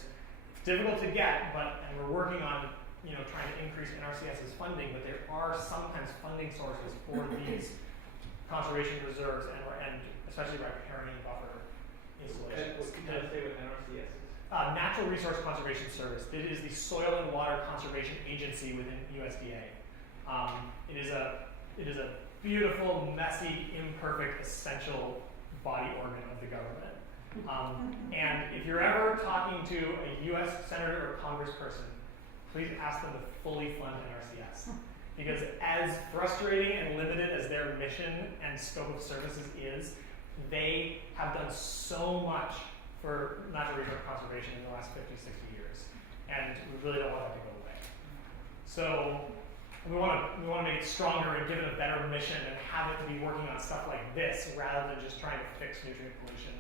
difficult to get, and we're working on trying to increase NRCS's funding, but there are sometimes funding sources for these conservation reserves and especially riparian buffer installations. What can I say with NRCS is? Natural Resource Conservation Service. It is the Soil and Water Conservation Agency within USDA. It is a beautiful, messy, imperfect, essential body organ of the government. And if you're ever talking to a U.S. senator or congressperson, please ask them to fully fund NRCS. Because as frustrating and limited as their mission and scope of services is, they have done so much for natural resource conservation in the last 50, 60 years. And we really don't want that to go away. So we want to make it stronger and give it a better mission and have it to be working on stuff like this rather than just trying to fix nutrient pollution,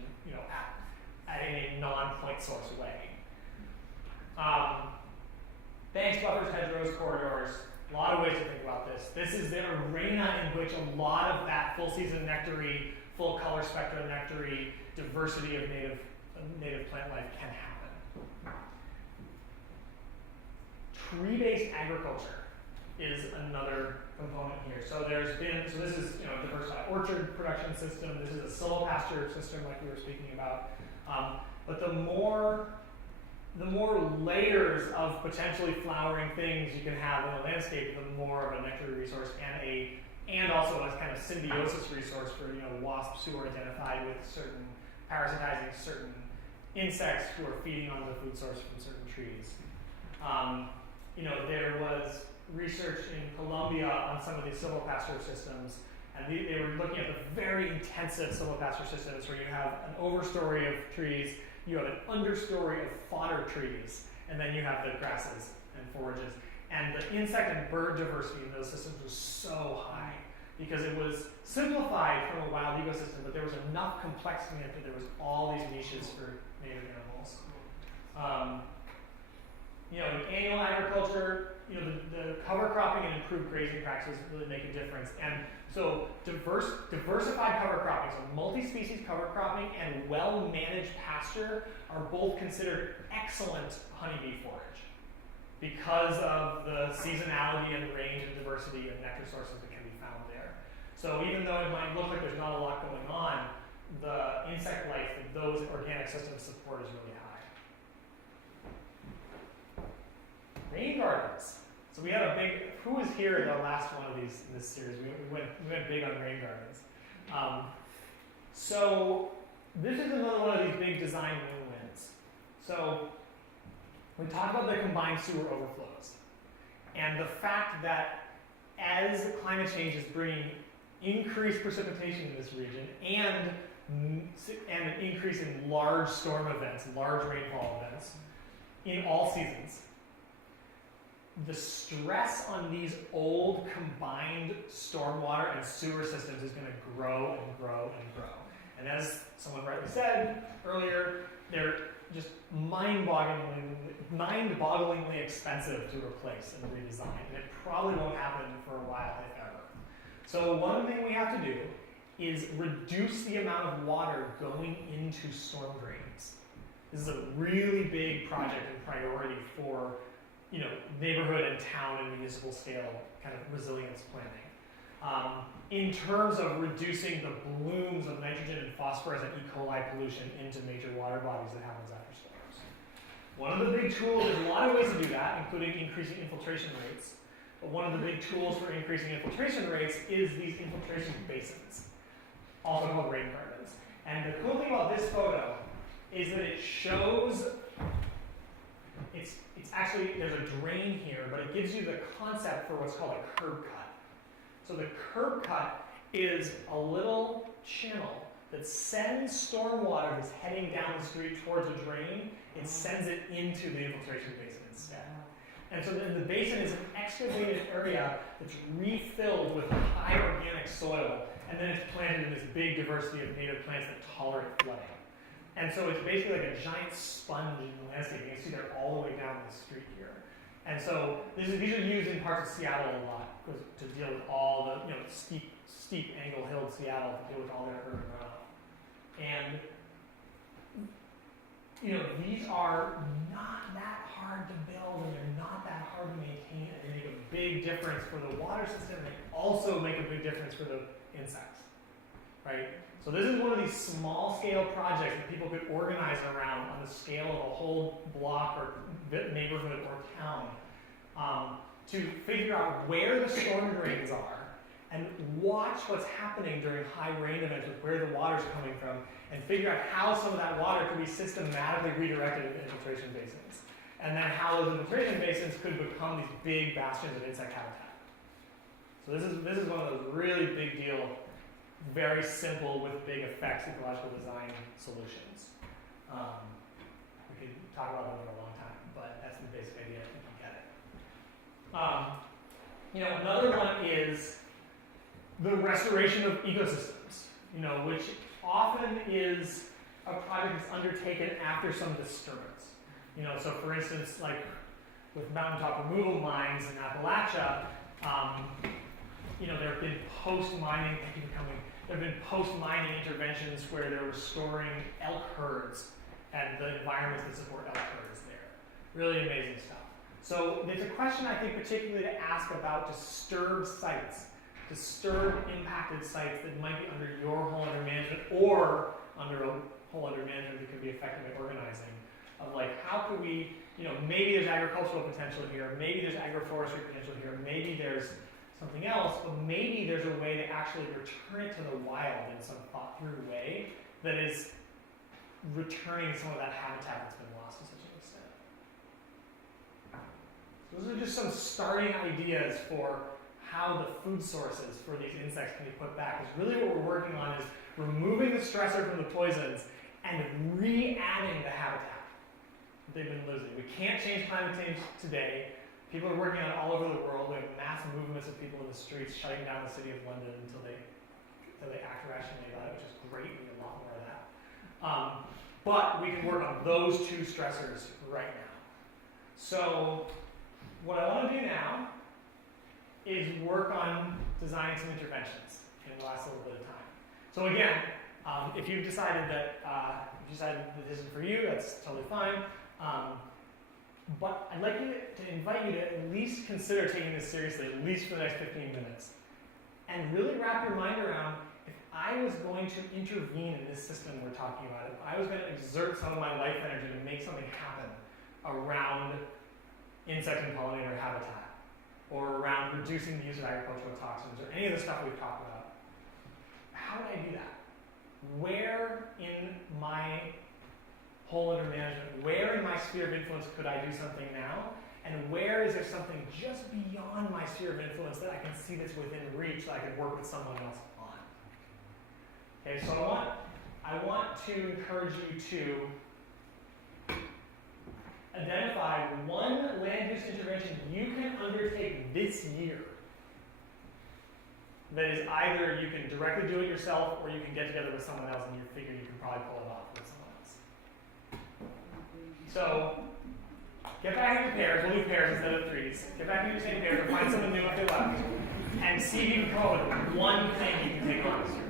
in a non-point source way. Banks, buffers, hedgerows, corridors, a lot of ways to think about this. This is the arena in which a lot of that full season nectary, full color spectrum nectary, diversity of native plant life can happen. Tree-based agriculture is another component here. So this is a diversified orchard production system. This is a silvopasture system like we were speaking about. But the more layers of potentially flowering things you can have in a landscape, the more of a nectary resource and also a kind of symbiosis resource for wasps who are identified with parasitizing certain insects who are feeding on the food source from certain trees. There was research in Colombia on some of these silvopasture systems, and they were looking at the very intensive silvopasture systems where you have an overstory of trees, you have an understory of fodder trees, and then you have the grasses and forages. And the insect and bird diversity in those systems was so high because it was simplified from a wild ecosystem, but there was enough complexity in it that there was all these niches for native animals. In annual agriculture, the cover cropping and improved grazing practices really make a difference. And so diversified cover cropping, so multi-species cover cropping and well-managed pasture are both considered excellent honeybee forage because of the seasonality and range and diversity of nectar sources that can be found there. So even though it might look like there's not a lot going on, the insect life that those organic systems support is really high. rain gardens. So we had a big, who was here in the last one of these in this series? We went big on rain gardens. So this is another one of these big design win-wins. So we talked about the combined sewer overflows and the fact that as climate change is bringing increased precipitation in this region and an increase in large storm events, large rainfall events in all seasons, the stress on these old combined stormwater and sewer systems is going to grow and grow and grow. And as someone rightly said earlier, they're just mind-bogglingly expensive to replace and redesign, and it probably won't happen for a while, if ever. So one thing we have to do is reduce the amount of water going into storm drains. This is a really big project and priority for, you know, neighborhood and town and municipal scale kind of resilience planning. In terms of reducing the blooms of nitrogen and phosphorus and E. coli pollution into major water bodies that happens after storms. One of the big tools, there's a lot of ways to do that, including increasing infiltration rates. But one of the big tools for increasing infiltration rates is these infiltration basins, also called rain gardens. And the cool thing about this photo is that it shows, it's actually, there's a drain here, but it gives you the concept for what's called a curb cut. So the curb cut is a little channel that sends stormwater that's heading down the street towards a drain, it sends it into the infiltration basin instead. And so then the basin is an excavated area that's refilled with high organic soil, and then it's planted in this big diversity of native plants that tolerate flooding. And so it's basically like a giant sponge in the landscape. You can see they're all the way down the street here. And so these are used in parts of Seattle a lot to deal with all the, you know, steep angle-hilled Seattle to deal with all their urban runoff. And you know, these are not that hard to build, and they're not that hard to maintain, and they make a big difference for the water system, and they also make a big difference for the insects, right? So this is one of these small-scale projects that people could organize around on the scale of a whole block or neighborhood or town to figure out where the storm drains are and watch what's happening during high rain events with where the water's coming from, and figure out how some of that water could be systematically redirected into infiltration basins. And then how those infiltration basins could become these big bastions of insect habitat. So this is one of those really big deal, very simple with big effects ecological design solutions. We could talk about them for a long time, but that's the basic idea. I think you get it. You know, another one is the restoration of ecosystems, you know, which often is a project that's undertaken after some disturbance. You know, so for instance, like with mountaintop removal mines in Appalachia, you know, there have been post-mining, interventions where they're restoring elk herds and the environments that support elk herds there. Really amazing stuff. So there's a question I think particularly to ask about disturbed sites, disturbed impacted sites that might be under your whole under management or under a whole under management that could be effectively organizing, of like how could we, you know, maybe there's agricultural potential here, maybe there's agroforestry potential here, maybe there's something else, but maybe there's a way to actually return it to the wild in some thought through way that is returning some of that habitat that's been lost to such an extent. Those are just some starting ideas for how the food sources for these insects can be put back. Because really what we're working on is removing the stressor from the poisons and re-adding the habitat that they've been losing. We can't change climate change today. People are working on it all over the world. We have mass movements of people in the streets shutting down the city of London until they act rationally about it, which is great. We need a lot more of that. But we can work on those two stressors right now. So what I want to do now is work on designing some interventions in the last little bit of time. So again, if you've decided that this isn't for you, that's totally fine. But I'd like to invite you to at least consider taking this seriously, at least for the next 15 minutes. And really wrap your mind around, if I was going to intervene in this system we're talking about, if I was going to exert some of my life energy to make something happen around insect and pollinator habitat, or around reducing the use of agricultural toxins, or any of the stuff we've talked about, how would I do that? Where in my whole under management, where in my sphere of influence could I do something now? And where is there something just beyond my sphere of influence that I can see that's within reach that I could work with someone else on? Okay, so I want to encourage you to identify one land use intervention you can undertake this year that is either you can directly do it yourself or you can get together with someone else and you figure you can probably pull it off with someone else. So, get back into pairs. We'll do pairs instead of threes. Get back into your same pairs or find someone new if they left. And see if you can come up with one thing you can take on this year.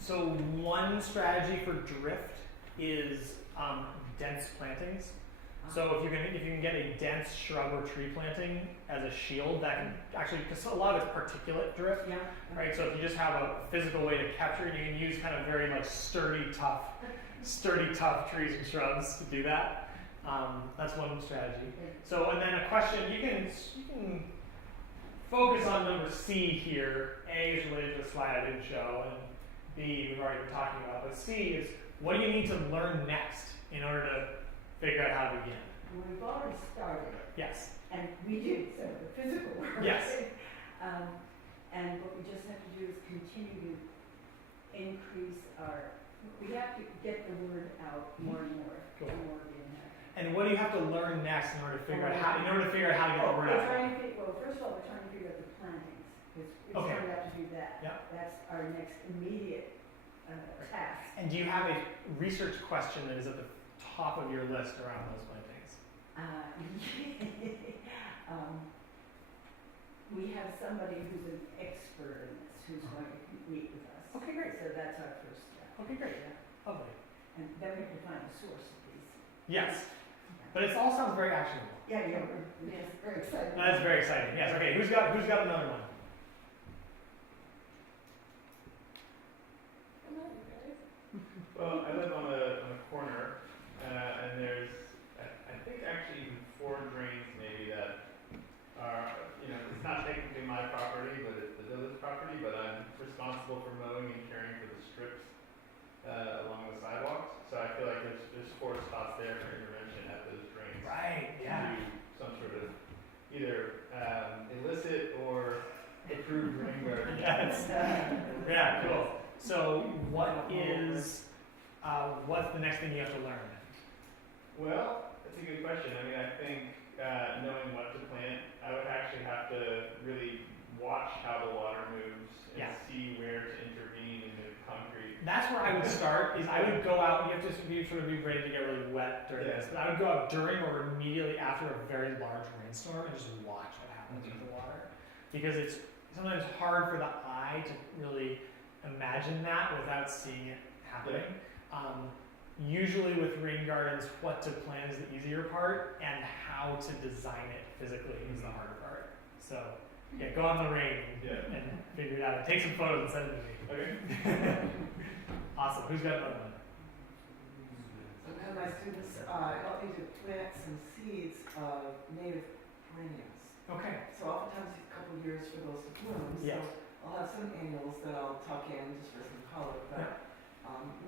So one strategy for drift is dense plantings. So if you can get a dense shrub or tree planting as a shield, that can actually, because a lot of it's particulate drift, right? So if you just have a physical way to capture it, you can use kind of very like sturdy, tough trees and shrubs to do that. That's one strategy. So and then a question you can focus on number C here. A is related to a slide I didn't show, and B we've already been talking about. But C is what do you need to learn next in order to figure out how to begin? Well, we've already started. Yes. And we do some of the physical work. Yes. And what we just have to do is continue to increase our. We have to get the word out more and more. Cool. More being there. And what do you have to learn next in order to figure out how to get the word out? Well, first of all, we're trying to figure out the plantings because we started out to do that. Yeah. That's our next immediate task. And do you have a research question that is at the top of your list around those plantings? we have somebody who's an expert in this, who's going to meet with us. Okay, great. So that's our first step. Okay, great. Yeah. Lovely. And then we have to find the source of these. Yes, but it all sounds very actionable. Yeah, we're just very excited. That's very exciting. Yes. Okay. Who's got another one? Come on, you guys. Well, I live on a corner, and there's, I think actually even 4 drains maybe that are, it's not technically my property, but it's the village property, but I'm responsible for mowing and caring for the strips along the sidewalks. So I feel like there's 4 spots there for intervention at those drains. Right. To Yeah. do some sort of either illicit or approved rain garden. Yes. Yeah. Cool. So what's the next thing you have to learn? Well, that's a good question. I mean, I think knowing what to plant, I would actually have to really watch how the water moves and Yeah. see where to intervene in the concrete. That's where I would start. Is I would go out. You have to be ready to get really wet during Yeah. this. But I would go out during or immediately after a very large rainstorm and just watch what happens with the water, because it's sometimes hard for the eye to really imagine that without seeing it happening. Usually with rain gardens, what to plant is the easier part, and how to design it physically is the harder part. So yeah, go on the rain and figure it out. Take some photos and send it to me. Okay. Awesome. Who's got another one? Sometimes my students help me to plant some seeds of native perennials. Okay. So oftentimes it takes a couple of years for those to bloom. Yes. So I'll have some annuals that I'll tuck in just for some color, but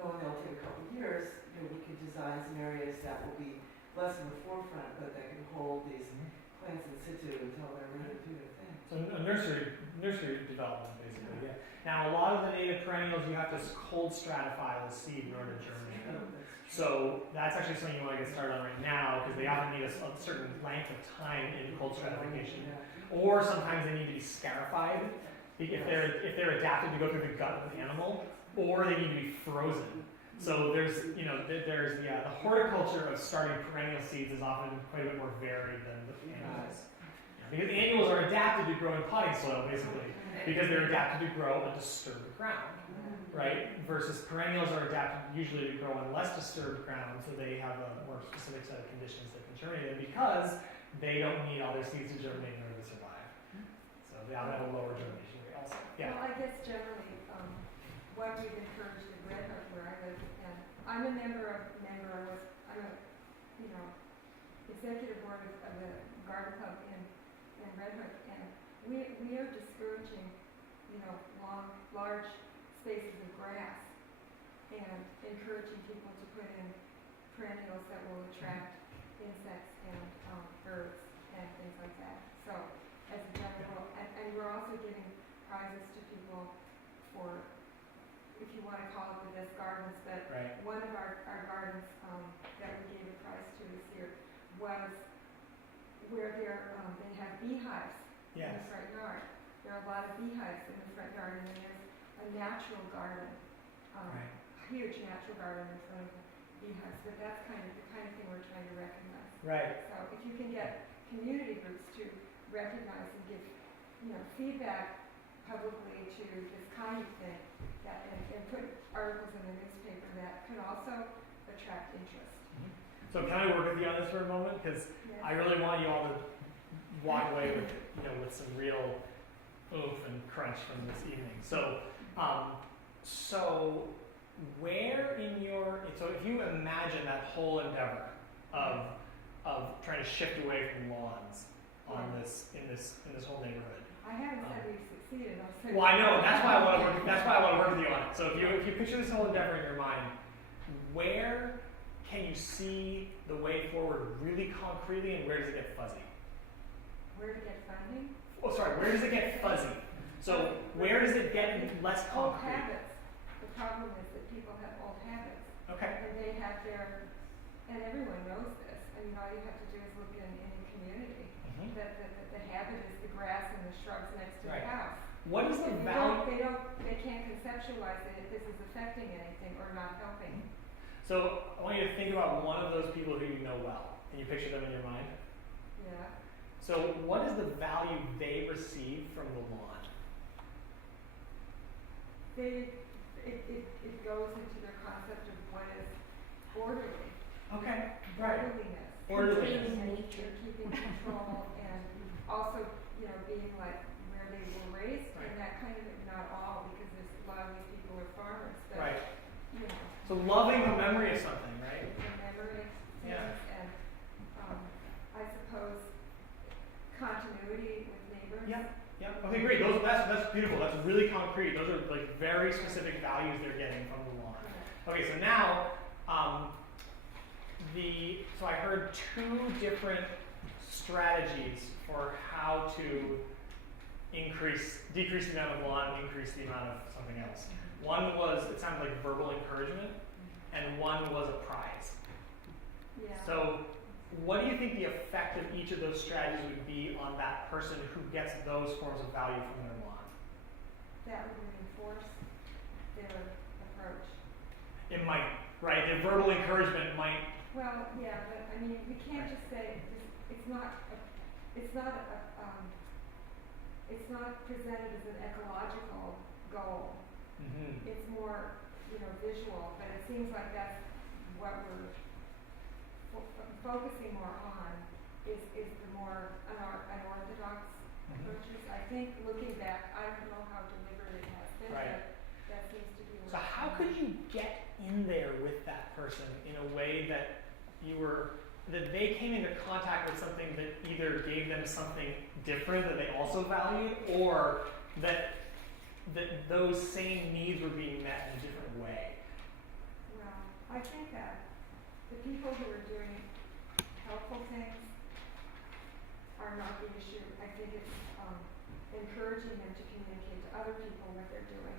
knowing they'll take a couple of years, we could design some areas that will be less in the forefront, but that can hold these plants in situ until they're ready to do their thing. So a nursery development, basically. Yeah. Now, a lot of the native perennials, you have to cold stratify the seed in order to germinate them. So that's actually something you want to get started on right now, because they often need a certain length of time in cold stratification, or sometimes they need to be scarified if they're adapted to go through the gut of an animal, or they need to be frozen. So there's the horticulture of starting perennial seeds is often quite a bit more varied than the annuals. Because annuals are adapted to grow in potting soil, basically, because they're adapted to grow on disturbed ground, right? Versus perennials are adapted usually to grow on less disturbed ground, so they have a more specific set of conditions that can germinate them, because they don't need all their seeds to germinate in order to survive. So they have a lower germination rate also. Yeah. Well, I guess generally, what we've encouraged in Red Hook, where I live, and I'm a executive board of the garden club in Red Hook, and we are discouraging, large spaces of grass, and encouraging people to put in perennials that will attract insects and birds and things like that. So, as a general, and we're also giving prizes to people for, if you want to call it the best gardens, but Right. one of our gardens that we gave a prize to this year was where they have beehives in Yes. the front yard. There are a lot of beehives in the front yard, and then there's a natural garden, Right. huge natural garden in front of the beehives. But that's the kind of thing we're trying to recognize. Right. So if you can get community groups to recognize and give, feedback publicly to this kind of thing, and put articles in the newspaper that could also attract interest. So can I work with you on this for a moment? Because Yes. I really want you all to walk away with, with some real oomph and crunch from this evening. So, where in so if you imagine that whole endeavor of trying to shift away from lawns on in this whole neighborhood. I haven't said we've succeeded. I'll say Well, I know. That's why I want to work. That's why I want to work with you on it. So if you picture this whole endeavor in your mind, where can you see the way forward really concretely, and where does it get fuzzy? where to get funding. Oh, sorry. Where does it get fuzzy? So where does it get less Old concrete? habits. The problem is that people have old habits, Okay. and they have and everyone knows this. I mean, all you have to do is look in any community. Mhm. That the habit is the grass and the shrubs next to Right. the house. What is the And value? they can't conceptualize that this is affecting anything or not helping. So I want you to think about one of those people who you know well. Can you picture them in your mind? Yeah. So what is the value they receive from the lawn? It goes into their concept of what is orderly. Okay, Orderliness. Orderliness. And keeping control and also, being like where they were raised Right. and that kind of, not all, because there's a lot of these people are farmers, but, Right. you know, So loving the memory of something, right? remembering things Yeah. and, I suppose continuity with neighbors. Yeah. Okay, great. That's beautiful. That's really concrete. Those are like very specific values they're getting from the lawn. Okay, so now so I heard two different strategies for how to decrease the amount of lawn, increase the amount of something else. One was, it sounded like verbal encouragement, and one was a prize. Yeah. So what do you think the effect of each of those strategies would be on that person who gets those forms of value from their lawn? That would reinforce their approach. It might, right? The verbal encouragement might. Well, yeah, but I mean, we can't just say it's not presented as an ecological goal. Mm-hmm. It's more, visual, but it seems like that's what we're focusing more on is the more unorthodox approaches. I think looking back, I don't know how deliberate it has been, Right. but that seems to be. So how could you get in there with that person in a way that they came into contact with something that either gave them something different that they also valued, or that those same needs were being met in a different way? Well, I think that the people who are doing helpful things are not the issue. I think it's encouraging them to communicate to other people what they're doing.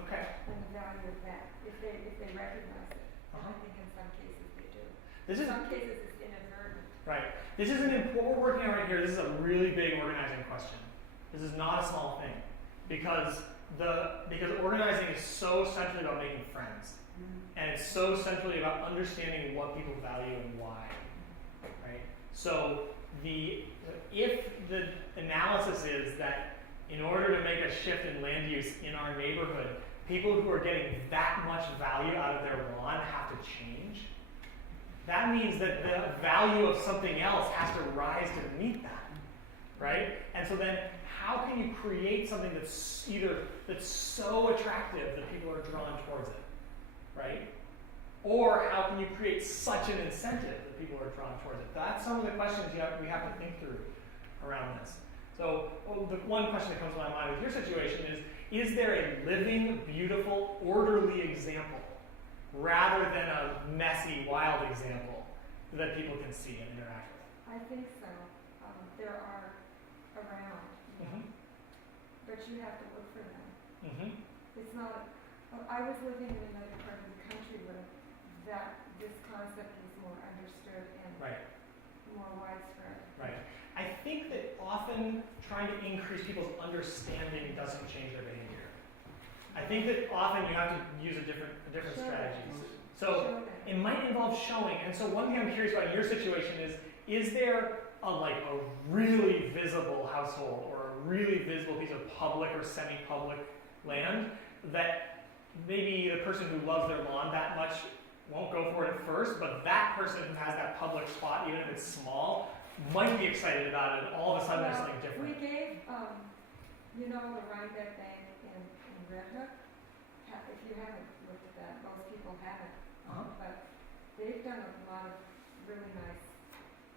Okay. And the value of that, if they recognize it. And I think in some cases they do. In some cases it's inadvertent. Right. This is what we're working on right here. This is a really big organizing question. This is not a small thing, because organizing is so centrally about making friends, and it's so centrally about understanding what people value and why. Right. So if the analysis is that in order to make a shift in land use in our neighborhood, people who are getting that much value out of their lawn have to change, that means that the value of something else has to rise to meet that, right? And so then how can you create something that's so attractive that people are drawn towards it, right? Or how can you create such an incentive that people are drawn towards it? That's some of the questions we have to think through around this. So the one question that comes to my mind with your situation is there a living, beautiful, orderly example rather than a messy, wild example that people can see and interact with? I think so. There are around, but you have to look for them. It's not. I was living in another part of the country where this concept was more understood and more widespread. Right. I think that often trying to increase people's understanding doesn't change their behavior. I think that often you have to use a different strategies. So it might involve showing. And so one thing I'm curious about in your situation is there a really visible household or a really visible piece of public or semi-public land that maybe the person who loves their lawn that much won't go for it at first, but that person who has that public spot, even if it's small, might be excited about it, and all of a sudden there's something different. We gave, the Rhinebeck Bank in Red Hook. If you haven't looked at that, most people haven't. But they've done a lot of really nice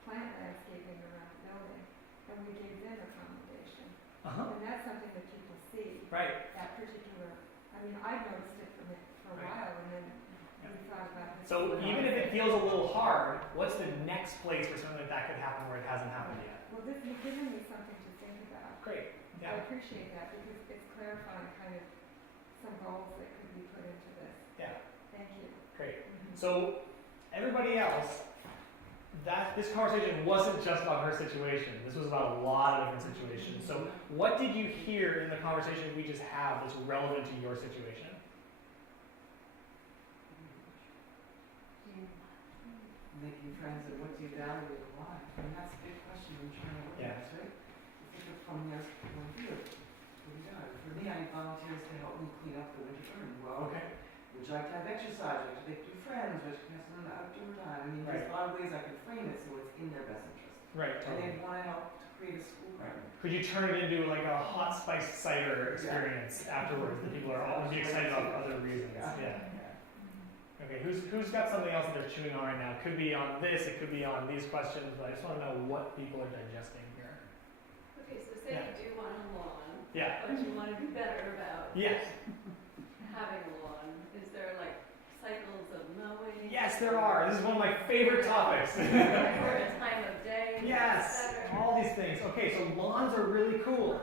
plant landscaping around the building, and we gave them a commendation. And that's something that people see. Right. That particular. I mean, I've noticed it for a while, and then we thought about it. So even if it feels a little hard, what's the next place where something like that could happen where it hasn't happened yet? Well, this has given me something to think about. Great. Yeah. I appreciate that because it's clarifying kind of some goals that could be put into this. Yeah. Thank you. Great. So everybody else, this conversation wasn't just about her situation. This was about a lot of different situations. So what did you hear in the conversation we just had that's relevant to your situation? making friends and what do you value in life? And that's a big question when you're trying to organize, right? You think of from their point of view. What do you got? For me, I need volunteers to help me clean up the winter garden. Well, Okay. would you like to have exercise? Would you like to make new friends? Would you like to have some outdoor time? I mean, Right. there's a lot of ways I can frame it so it's in their best interest. Right. And Totally. they want to help to create a school garden. Could you turn it into like a hot spiced cider experience afterwards that people are all be excited about for other reasons? Yeah. Okay, who's got something else that they're chewing on right now? It could be on this, it could be on these questions, but I just want to know what people are digesting here. Okay, so say Yeah. you do want a lawn, Yeah. but you want to be better about Yes. having a lawn. Is there like cycles of mowing? Yes, there are. This is one of my favorite topics. Or a time of day? Yes, etc. all these things. Okay, so lawns are really cool.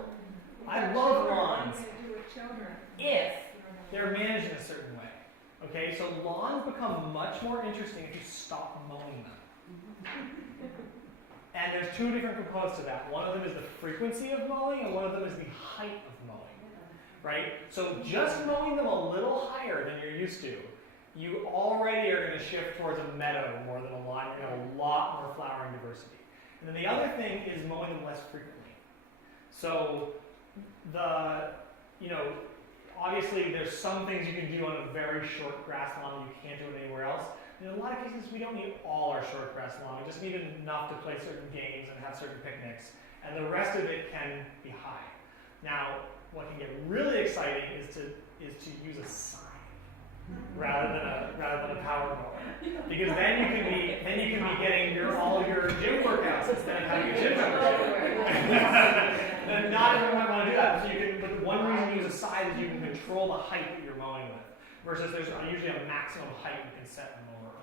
I But love children, lawns. What are you gonna do with children? If they're managed in a certain way. Okay, so lawns become much more interesting if you stop mowing them. And there's two different components to that. One of them is the frequency of mowing, and one of them is the height of mowing. Right? So just mowing them a little higher than you're used to, you already are going to shift towards a meadow more than a lawn. You're going to have a lot more flowering diversity. And then the other thing is mowing them less frequently. So obviously there's some things you can do on a very short grass lawn that you can't do it anywhere else. In a lot of cases, we don't need all our short grass lawn. We just need enough to play certain games and have certain picnics. And the rest of it can be high. Now, what can get really exciting is to use a scythe rather than a power mower, because then you can be getting all your gym workouts instead of having a gym membership. And not everyone might want to do that. So but one reason you use a scythe is you can control the height that you're mowing with, versus there's usually a maximum height you can set a mower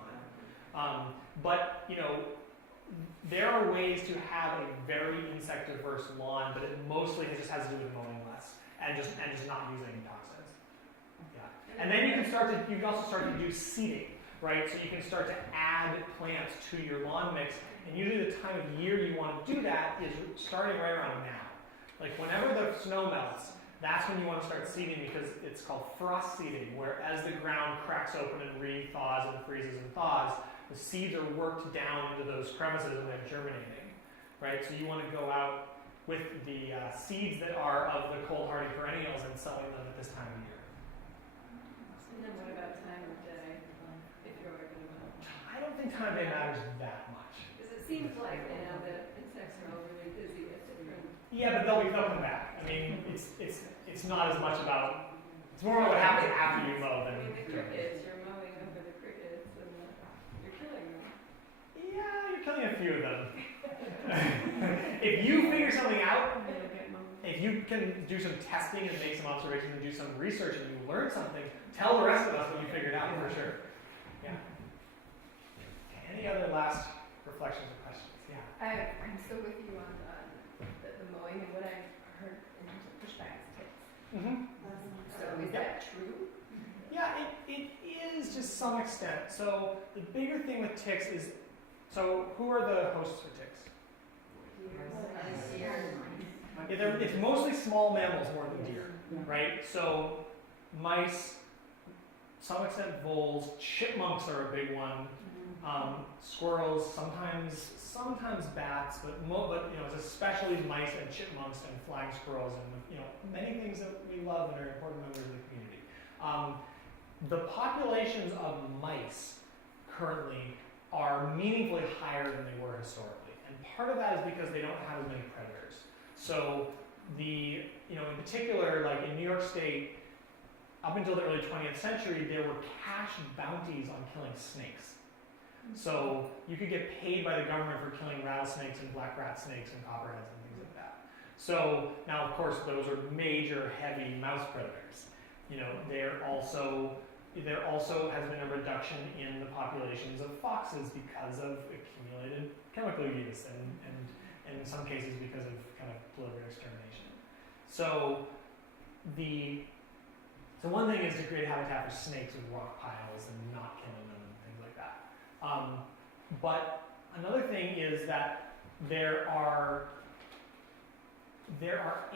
on. But there are ways to have a very insect-diverse lawn, but it mostly just has to do with mowing less and just not using toxins. Yeah. And then you can also start to do seeding, right? So you can start to add plants to your lawn mix. And usually the time of year you want to do that is starting right around now. Like whenever the snow melts, that's when you want to start seeding, because it's called frost seeding, where as the ground cracks open and re-thaws and freezes and thaws, the seeds are worked down into those crevices and they're germinating, right? So you want to go out with the seeds that are of the cold-hardy perennials and sowing them at this time of year. And then what about time of day, if you're going to mow? I don't think time of day matters that much. Because it seems like now that insects are all really busy with different. Yeah, but they'll come back. I mean, it's not as much about. It's more about what happens after you mow than. I mean, the crickets, you're mowing over the crickets and you're killing them. Yeah, you're killing a few of them. If you figure something out, They don't get mowed. if you can do some testing and make some observations and do some research and you learn something, tell the rest of us what you figured out for sure. Yeah. Okay, any other last reflections or questions? Yeah. I'm still with you on the mowing, and what I've heard in terms of pushback is ticks. Mm-hmm. So is that true? Yeah, it is to some extent. So the bigger thing with ticks is, so who are the hosts for ticks? Yeah, it's mostly small mammals more than deer, right? So mice, to some extent voles, chipmunks are a big one. Squirrels, sometimes bats, but it's especially mice and chipmunks and flying squirrels and many things that we love and are important members of the community. The populations of mice currently are meaningfully higher than they were historically, and part of that is because they don't have as many predators. So in particular, like in New York State, up until the early 20th century, there were cash bounties on killing snakes. So you could get paid by the government for killing rattlesnakes and black rat snakes and copperheads and things like that. So now, of course, those are major, heavy mouse predators. There also has been a reduction in the populations of foxes because of accumulated chemical use and in some cases because of kind of deliberate extermination. So one thing is to create habitat for snakes with rock piles and not killing them and things like that. But another thing is that there are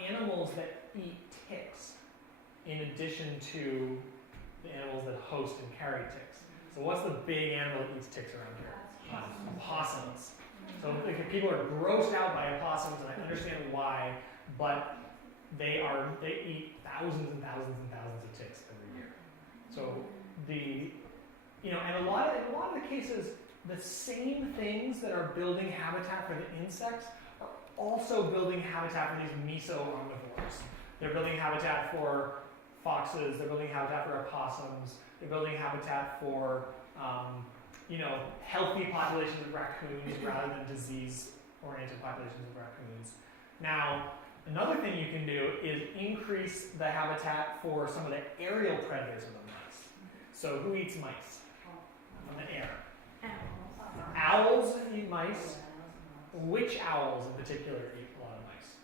animals that eat ticks in addition to the animals that host and carry ticks. So what's the big animal that eats ticks around here? Opossums. So if people are grossed out by opossums, and I understand why, but they eat thousands and thousands and thousands of ticks every year. So and a lot of the cases, the same things that are building habitat for the insects are also building habitat for these meso-omnivores. They're building habitat for foxes, they're building habitat for opossums, they're building habitat for healthy populations of raccoons rather than disease-oriented populations of raccoons. Now, another thing you can do is increase the habitat for some of the aerial predators of the mice. So who eats mice from the air? Owls eat mice. Which owls in particular eat a lot of mice?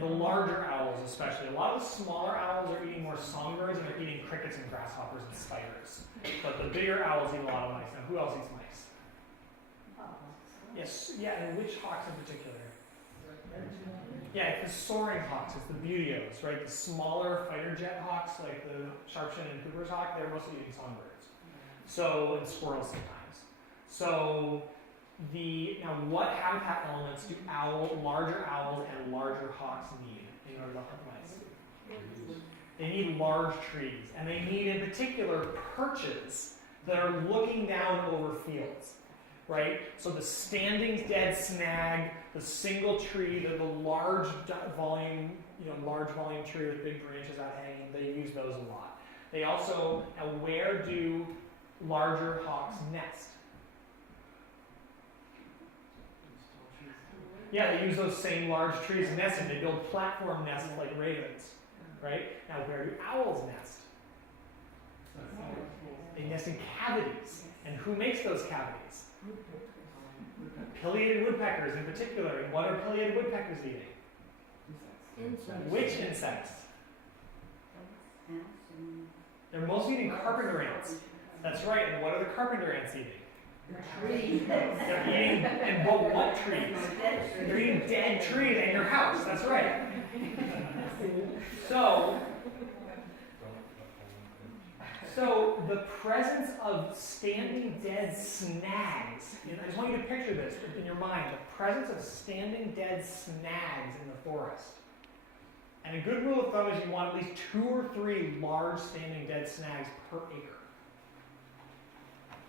The larger owls especially. A lot of the smaller owls are eating more songbirds and they're eating crickets and grasshoppers and spiders. But the bigger owls eat a lot of mice. Now, who else eats mice? Yes, yeah, and which hawks in particular? Yeah, it's the soaring hawks, it's the buteos, right? The smaller fighter jet hawks, like the sharpshin and Cooper's hawk, they're mostly eating songbirds. So, and squirrels sometimes. So, now what habitat elements do larger owls and larger hawks need in order to hunt mice? They need large trees, and they need in particular perches that are looking down over fields, right? So the standing dead snag, the single tree, the large volume tree with big branches out hanging, they use those a lot. They also, now where do larger hawks nest? Yeah, they use those same large trees to nest in. They build platform nests like ravens, right? Now, where do owls nest? They nest in cavities. And who makes those cavities? Pileated woodpeckers in particular. And what are pileated woodpeckers eating? Insects. Which insects? They're mostly eating carpenter ants. That's right. And what are the carpenter ants eating? Trees. They're eating, and what trees? They're eating dead trees in your house. That's right. So the presence of standing dead snags, I just want you to picture this in your mind, the presence of standing dead snags in the forest. And a good rule of thumb is you want at least 2 or 3 large standing dead snags per acre.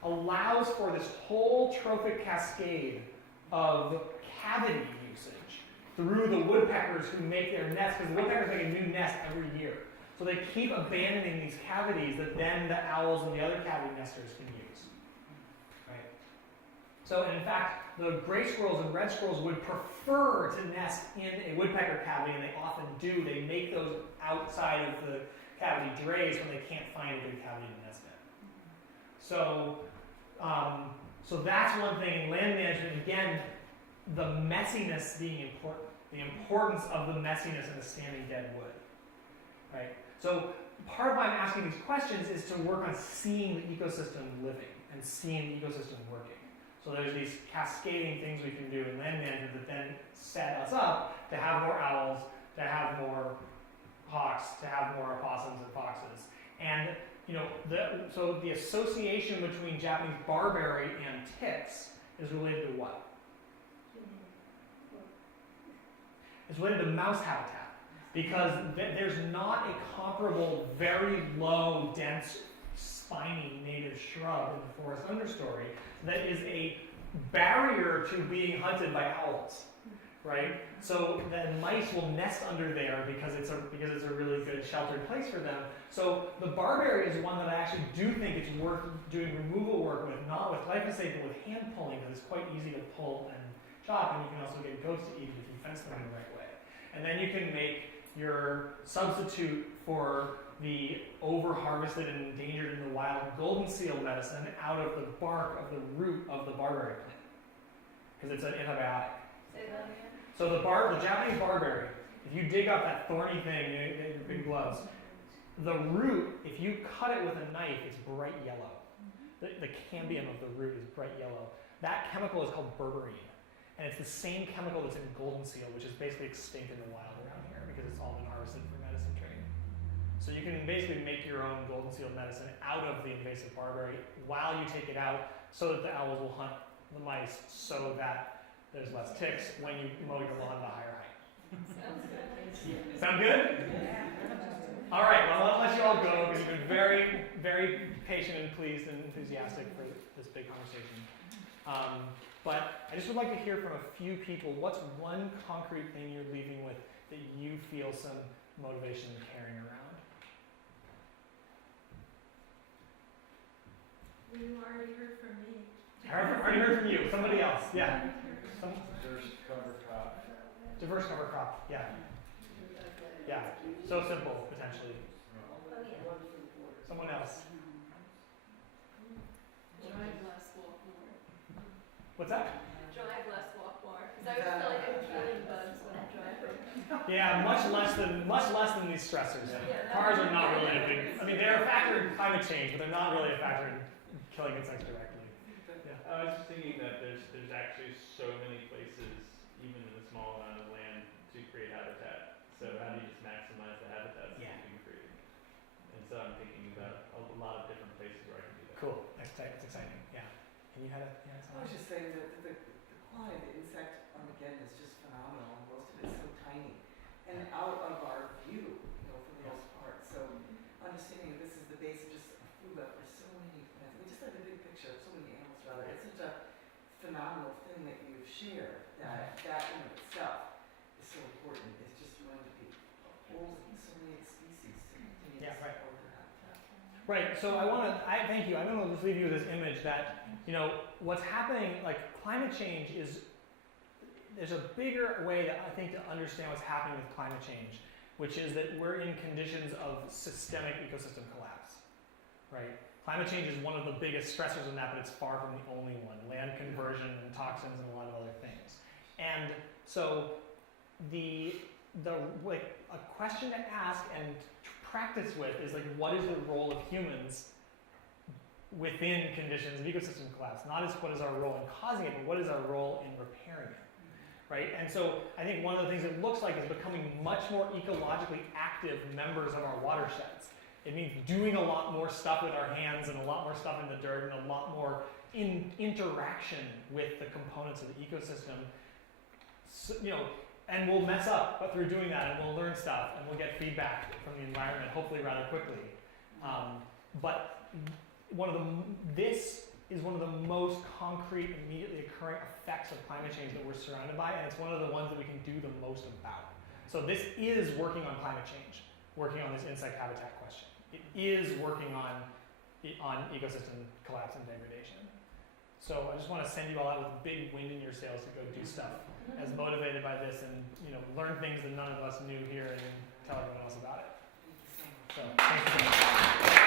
Allows for this whole trophic cascade of cavity usage through the woodpeckers who make their nests, because the woodpeckers make a new nest every year. So they keep abandoning these cavities that then the owls and the other cavity nesters can use. Right? So, and in fact, the gray squirrels and red squirrels would prefer to nest in a woodpecker cavity, and they often do. They make those outside of the cavity drays when they can't find a good cavity to nest in. So that's one thing in land management. Again, the messiness being important. The importance of the messiness in a standing dead wood. Right? So part of why I'm asking these questions is to work on seeing the ecosystem living and seeing the ecosystem working. So there's these cascading things we can do in land management that then set us up to have more owls, to have more hawks, to have more opossums and foxes. And so the association between Japanese barberry and ticks is related to what? It's related to mouse habitat. Because there's not a comparable, very low, dense, spiny native shrub in the forest understory that is a barrier to being hunted by owls, right? So then mice will nest under there because it's a really good sheltered place for them. So the barberry is one that I actually do think it's worth doing removal work with, not with glyphosate, but with hand pulling, because it's quite easy to pull and chop, and you can also get goats to eat it if you fence them in the right way. And then you can make your substitute for the over-harvested and endangered in the wild golden seal medicine out of the bark of the root of the barberry plant, because it's an antibiotic. Say that again. So the Japanese barberry, if you dig up that thorny thing, your big gloves, the root, if you cut it with a knife, it's bright yellow. The cambium of the root is bright yellow. That chemical is called berberine, and it's the same chemical that's in golden seal, which is basically extinct in the wild around here because it's all been harvested for medicine trade. So you can basically make your own golden seal medicine out of the invasive barberry while you take it out, so that the owls will hunt the mice, so that there's less ticks when you mow your lawn to a higher height. Sounds good. Sound good? All right, well, I'll let you all go because you've been very, very patient and pleased and enthusiastic for this big conversation. But I just would like to hear from a few people. What's one concrete thing you're leaving with that you feel some motivation in carrying around? You already heard from me. I already heard from you. Somebody else. Yeah. Diverse cover crop. Diverse cover crop. Yeah. Yeah. So simple, potentially. Someone else. Drive less, walk more. What's that? Drive less, walk more. Because I always feel like I'm killing bugs when I'm driving. Yeah, much less than these stressors. Yeah. Cars are not really a big. I mean, they're a factor in climate change, but they're not really a factor in killing insects directly. I was just thinking that there's actually so many places, even in a small amount of land, to create habitat. So how do you just maximize the habitats that you can create? And so I'm thinking about a lot of different places where I can do that. Cool. That's exciting. Yeah. And you had I was just saying that the quality of the insect Armageddon is just phenomenal, and most of it's so tiny and out of our view, for the most part. So understanding that this is the base of just a food web for so many plants. I mean, just like the big picture of so many animals, rather. It's such a phenomenal thing that you've shared that in of itself is so important. It's just going to be holes in so many species to continue to support their habitat. Right. So I thank you. I'm going to just leave you with this image that, what's happening, like climate change there's a bigger way that I think to understand what's happening with climate change, which is that we're in conditions of systemic ecosystem collapse, right? Climate change is one of the biggest stressors in that, but it's far from the only one. Land conversion and toxins and a lot of other things. And so a question to ask and practice with is like, what is the role of humans within conditions of ecosystem collapse? Not as what is our role in causing it, but what is our role in repairing it, right? And so I think one of the things it looks like is becoming much more ecologically active members of our watersheds. It means doing a lot more stuff with our hands and a lot more stuff in the dirt and a lot more interaction with the components of the ecosystem. So, and we'll mess up, but through doing that, and we'll learn stuff, and we'll get feedback from the environment, hopefully rather quickly. But this is one of the most concrete, immediately occurring effects of climate change that we're surrounded by, and it's one of the ones that we can do the most about. So this is working on climate change, working on this insect habitat question. It is working on ecosystem collapse and degradation. So I just want to send you all out with big wind in your sails to go do stuff, as motivated by this, and learn things that none of us knew here, and tell everyone else about it. Thank you so much. So thanks for